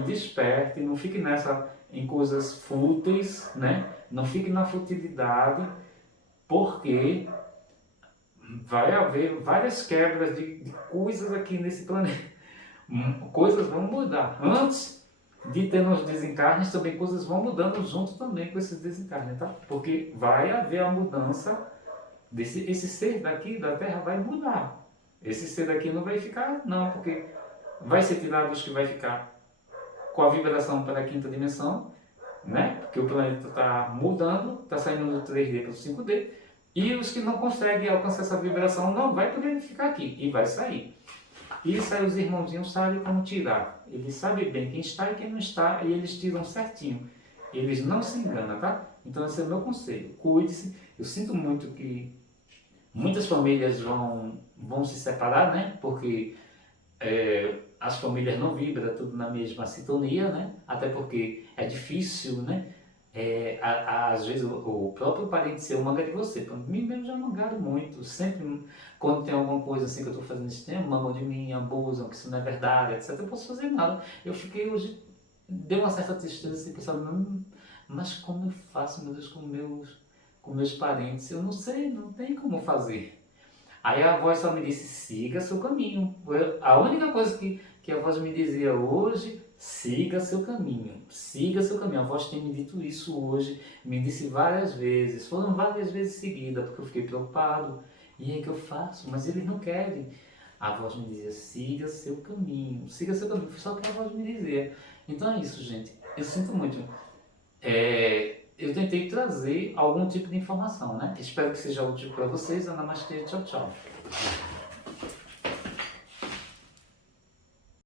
despertem, não fique nessa em coisas fúteis, né? Não fique na futilidade, porque vai haver várias quebras de coisas aqui nesse planeta. Coisas vão mudar. Antes de ter nos desencarnes, também coisas vão mudando junto também com esses desencarnes, tá? Porque vai haver a mudança esse ser daqui da Terra vai mudar. Esse ser daqui não vai ficar, não, porque vai ser tirado os que vai ficar com a vibração para a quinta dimensão, né? Porque o planeta está mudando, está saindo do 3D para o 5D, e os que não conseguem alcançar essa vibração não vai poder ficar aqui, e vai sair. Isso aí os irmãozinhos sabem como tirar. Eles sabem bem quem está e quem não está, e eles tiram certinho. Eles não se enganam, tá? Então esse é o meu conselho. Cuide-se. Eu sinto muito que muitas famílias vão se separar, né? Porque as famílias não vibram tudo na mesma sintonia, né? Até porque é difícil, né? Às vezes o próprio parente seu manga de você. Para mim mesmo já mangaram muito. Sempre quando tem alguma coisa assim que eu estou fazendo esse tempo, mangam de mim, abusam, que isso não é verdade, etc. Eu não posso fazer nada. Eu fiquei hoje, deu uma certa tristeza assim, pensando, mas como eu faço, meu Deus, com meus parentes? Eu não sei, não tem como fazer. Aí a voz só me disse, siga seu caminho. A única coisa que a voz me dizia hoje, siga seu caminho. Siga seu caminho. A voz tem me dito isso hoje, me disse várias vezes. Foram várias vezes seguidas, porque eu fiquei preocupado. E aí o que eu faço? Mas eles não querem. A voz me dizia, siga seu caminho. Siga seu caminho. Só que a voz me dizia. Então é isso, gente. Eu sinto muito. Eu tentei trazer algum tipo de informação, né? Espero que seja útil para vocês. Namastê, tchau, tchau.